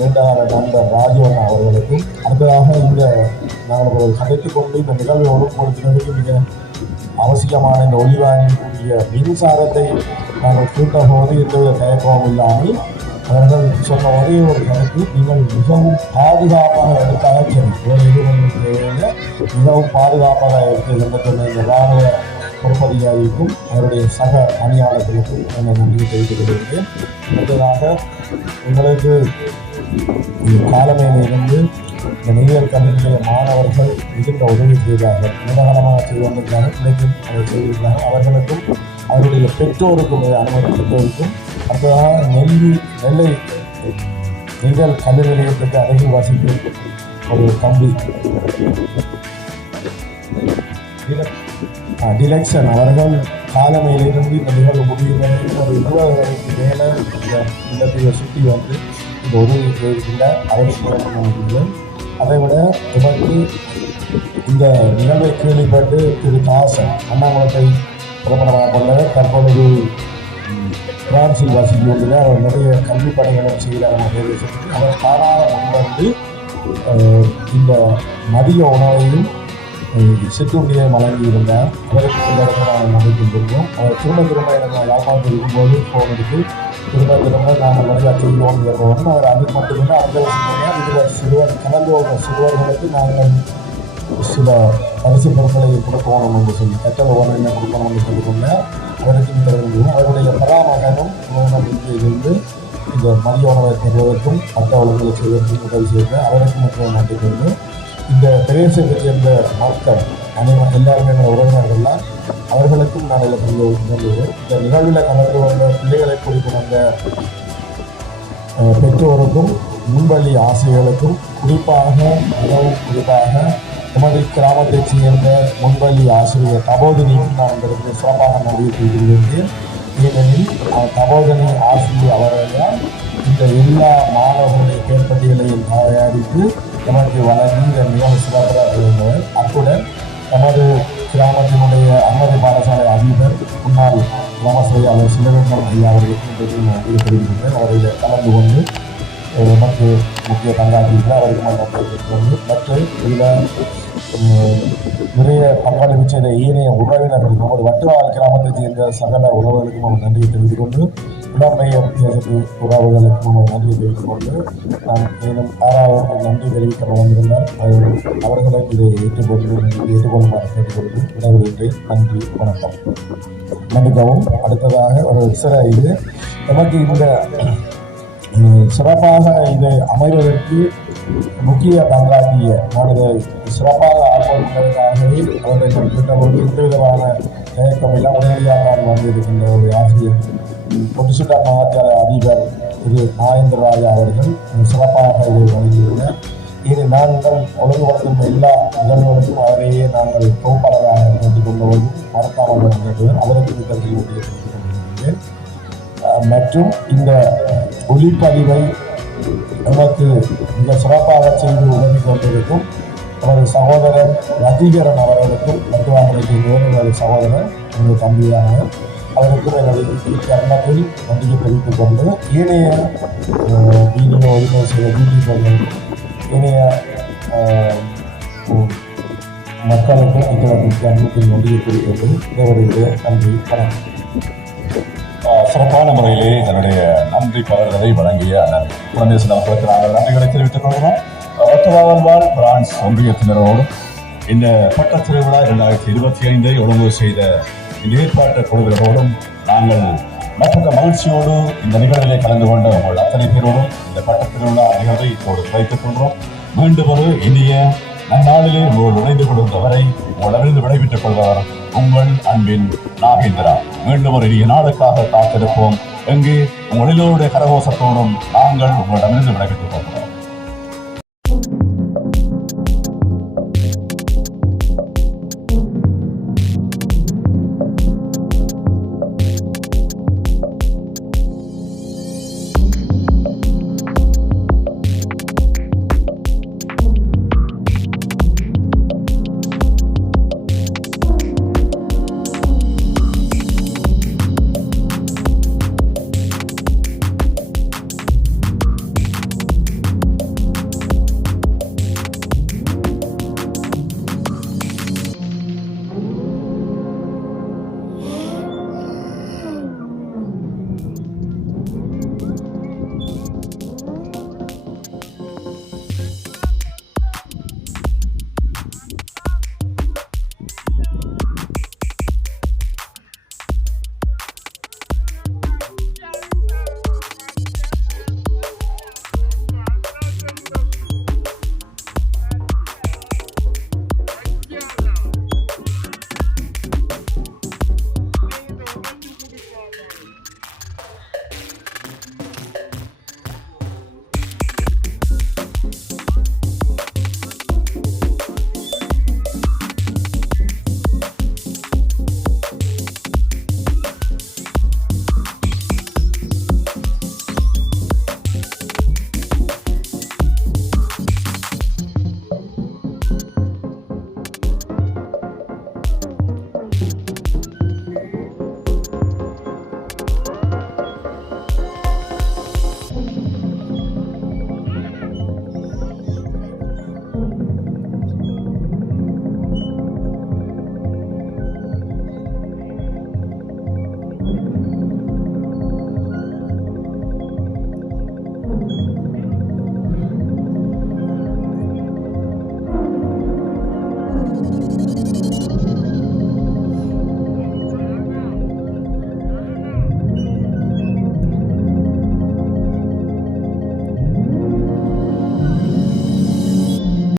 நீண்டகால நண்பர் ராஜவண்ணா அவர்களுக்கும், அடுத்ததாக இந்த நாங்கள் கதைத்துக் கொண்டு இந்த நிகழ்வை ஒழுங்குபடுத்தினதுக்கு மிக அவசியமான இந்த ஒளிவாங்கக்கூடிய மின்சாரத்தை நாங்கள் கூட்ட போது எந்தவித தயக்கமும் இல்லாமல் அவர்கள் சொன்ன ஒரே ஒரு கருத்து, நீங்கள் மிகவும் பாதுகாப்பாக எடுத்தாக சரி எதுவும் தேவையில்லை, மிகவும் பாதுகாப்பாக எடுத்து என்று சொன்ன இந்த ராணுவ பொறுப்பதிகாரிக்கும் அவருடைய சக பணியாளர்களுக்கும் நாங்கள் நன்றி தெரிவித்துக் கொள்கிறேன். அடுத்ததாக உங்களுக்கு காலமையிலிருந்து இந்த நெய்யல் கல்வியினுடைய மாணவர்கள் மிகுந்த உதவி செய்தார்கள். நீண்டகாலமாக செய்து வந்திருக்கிறார்கள், இன்றைக்கும் அதை செய்திருக்கிறார்கள். அவர்களுக்கும் அவருடைய பெற்றோருக்கும் அனுமதி பெற்றோருக்கும் அடுத்ததாக நெல்லை நெய்யல் கல்வி நிலையத்துக்கு அருகில் வசிக்கும் ஒரு தம்பி டிலக்ஷன் அவர்கள் காலமையிலிருந்து இந்த நிகழ்வு முடிவு ஒரு 20 வரைக்கு மேலே இந்த இல்லத்தை சுற்றி வந்து இந்த உதவி செய்திருக்கின்ற அவருக்கு. அதை விட எமக்கு இந்த நிகழ்வை கேள்விப்பட்டு திரு தாசன் அண்ணாமலத்தை புறப்படமாக கொண்டவர் தற்பொழுது பிரான்சில் வசித்து கொண்டுள்ள அவர் நிறைய கல்வி பணிகளும் செய்கிறார் நம்ம பிரதேசத்துக்கு. அவர் காணாத முன்வந்து இந்த மதிய உணவையும் சிற்றுண்டியை வழங்கியிருந்தார். அவருக்கு இந்த இடத்துல நாங்கள் நம்பிக்கின்றோம். அவர் திரும்ப எனக்கு யாழ்ப்பாணத்தில் இருக்கும்போது ஃபோன் எடுத்து திரும்ப நாங்கள் நிறையா செய்வோம் வருவோம். அவர் அது மட்டுமில்லை அந்த விஷயம் இதில் கலந்து வந்த சிறுவர்களுக்கு நாங்கள் சில பரிசு பொருட்களை கொடுக்கணும் என்று சொல்லி கட்டளை ஓனர் என்ன கொடுக்கணும்னு சொல்லிக்கொண்டு அவருக்கு தருகின்றோம். அவருடைய பராமகனும் இருந்து இந்த மதிய உணவை தருவதற்கும் மற்றவர்களை செய்வதற்கும் உதவி செய்து அவருக்கும் மட்டும் மாட்டிக்கொண்டு இந்த பிரதேசத்தை சேர்ந்த மக்கள் எல்லாருமே என்ற உறவினர்கள்லாம் அவர்களுக்கும் நான் இந்த நிகழ்வில் கலந்து வந்த பிள்ளைகளை குறித்து வந்த பெற்றோருக்கும் முன்பள்ளி ஆசிரியர்களுக்கும் மிகவும் குறிப்பாக எமது கிராமத்தைச் சேர்ந்த முன்பள்ளி ஆசிரியர் தபோதனிக்கும் நான் இந்த இடத்தில் சிறப்பாக நன்றி தெரிவித்திருந்தேன். ஏனெனில் தபோதனி ஆசிரியர் அவர்களால் இந்த எல்லா மாணவர்களுடைய பேர்பட்டியலையும் தயாரித்து எமக்கு வழங்கி இந்த மிகவும் சிறப்பாக இருந்தவர். அத்துடன் நமது கிராமத்தினுடைய அனுமதி பாடசாலை அதிபர் முன்னாள் கிராம செயலாளர் சிலவேந்தன் ஐயா அவர்களுக்கு நன்றி தெரிவிக்கின்றேன். அவர்கள் கலந்து கொண்டு நமக்கு முக்கிய பங்காற்றியிருக்கிறார். அவருக்கு நன்றி தெரிவித்துக்கொண்டு மற்ற இதில் நிறைய பங்களிப்பு செய்த ஏனைய உறவினர்களுக்கும் நமது வட்டுவாள் கிராமத்தைச் சேர்ந்த சகல உறவுகளுக்கும் நம்ம நன்றியை தெரிவித்துக் கொண்டு இடம்பெயர் தேசத்து உறவுகளுக்கும் நம்ம நன்றியை தெரிவித்துக் கொண்டு நான் மேலும் 6வது நன்றி தெரிவிக்க வழங்கியிருந்தால் அவர்களை இதை ஏற்றுக்கொள்ளுமாறு கேட்டுக்கொண்டு விடைபெறுகின்றேன். நன்றி, வணக்கம். மன்னிக்கவும். அடுத்ததாக ஒரு சிற இது நமக்கு இந்த சிறப்பாக இதை அமைவதற்கு முக்கிய பங்காற்றிய நாடு சிறப்பாக ஆர்வமுள்ளவர்களாகவே அவர்கள் கேட்டபோது எந்த விதமான தயக்கமெல்லாம் உடனடியாக வந்திருக்கின்ற ஒரு ஆசிரியர் பொட்டுசுட்டா மகாத்தியால அதிபர் திரு நாகேந்திரராஜா அவர்கள் சிறப்பாக இதை வழங்கியுள்ளார். இது நாங்கள் ஒழுங்குபடுத்தும் எல்லா நிகழ்வுகளுக்கும் அவரையே நாங்கள் தொகுப்பாளராக கேட்டுக்கொள்வதும் மறக்காமல் கேட்டுவேன். அவருக்கு கருத்தில் தெரிவித்துக் கொண்டிருக்கிறேன். மற்றும் இந்த ஒளிப்பதிவை நமக்கு மிக சிறப்பாக செய்து உதவி கொண்டிருக்கும் அவரது சகோதரர் ரதிகரன் அவர்களுக்கும் மருத்துவமனைக்கு வேறு சகோதரர் எனது தம்பியான அவருக்கும் எனது தருணத்தில் நன்றியை தெரிவித்துக் கொண்டு ஏனைய வீடியோ ஒழுங்கு செய்த வீடியோக்கள் ஏனைய மக்களுக்கு இந்த அன்புக்கு நன்றியை தெரிவித்து இதனுடைய நன்றி வணக்கம். சிறப்பான முறையிலே இதனுடைய நன்றி பகர்களை வழங்கிய அண்ணன் குழந்தைசன் அவர்களுக்கு நாங்கள் நன்றிகளை தெரிவித்துக் கொள்கிறோம். ஒத்தவாழ்வாழ் பிரான்ஸ் ஒன்றியத்தினரோடும் இந்த பட்ட திருவிழா 2025 ஒழுங்கு செய்த இந்த ஏற்பாட்டு குழுவினரோடும் நாங்கள் மற்ற மகிழ்ச்சியோடு இந்த நிகழ்விலே கலந்து கொண்ட உங்கள் அத்தனை பேரோடும் இந்த பட்ட திருவிழா நிகழ்வை இப்போது வைத்துக் கொள்கிறோம். மீண்டும் ஒரு இனிய நன்னாளிலே உங்களோடு இணைந்து கொள்கின்றவரை உங்களிடமிருந்து விடைபெற்றுக் கொள்வார் உங்கள் அன்பின் நாகேந்திரா. மீண்டும் ஒரு இனிய நாளுக்காக காத்திருப்போம். எங்கே உங்கள் எல்லோருடைய கரகோஷத்தோடும் நாங்கள் உங்களிடமிருந்து விடைபெற்றுக் கொள்கிறோம்.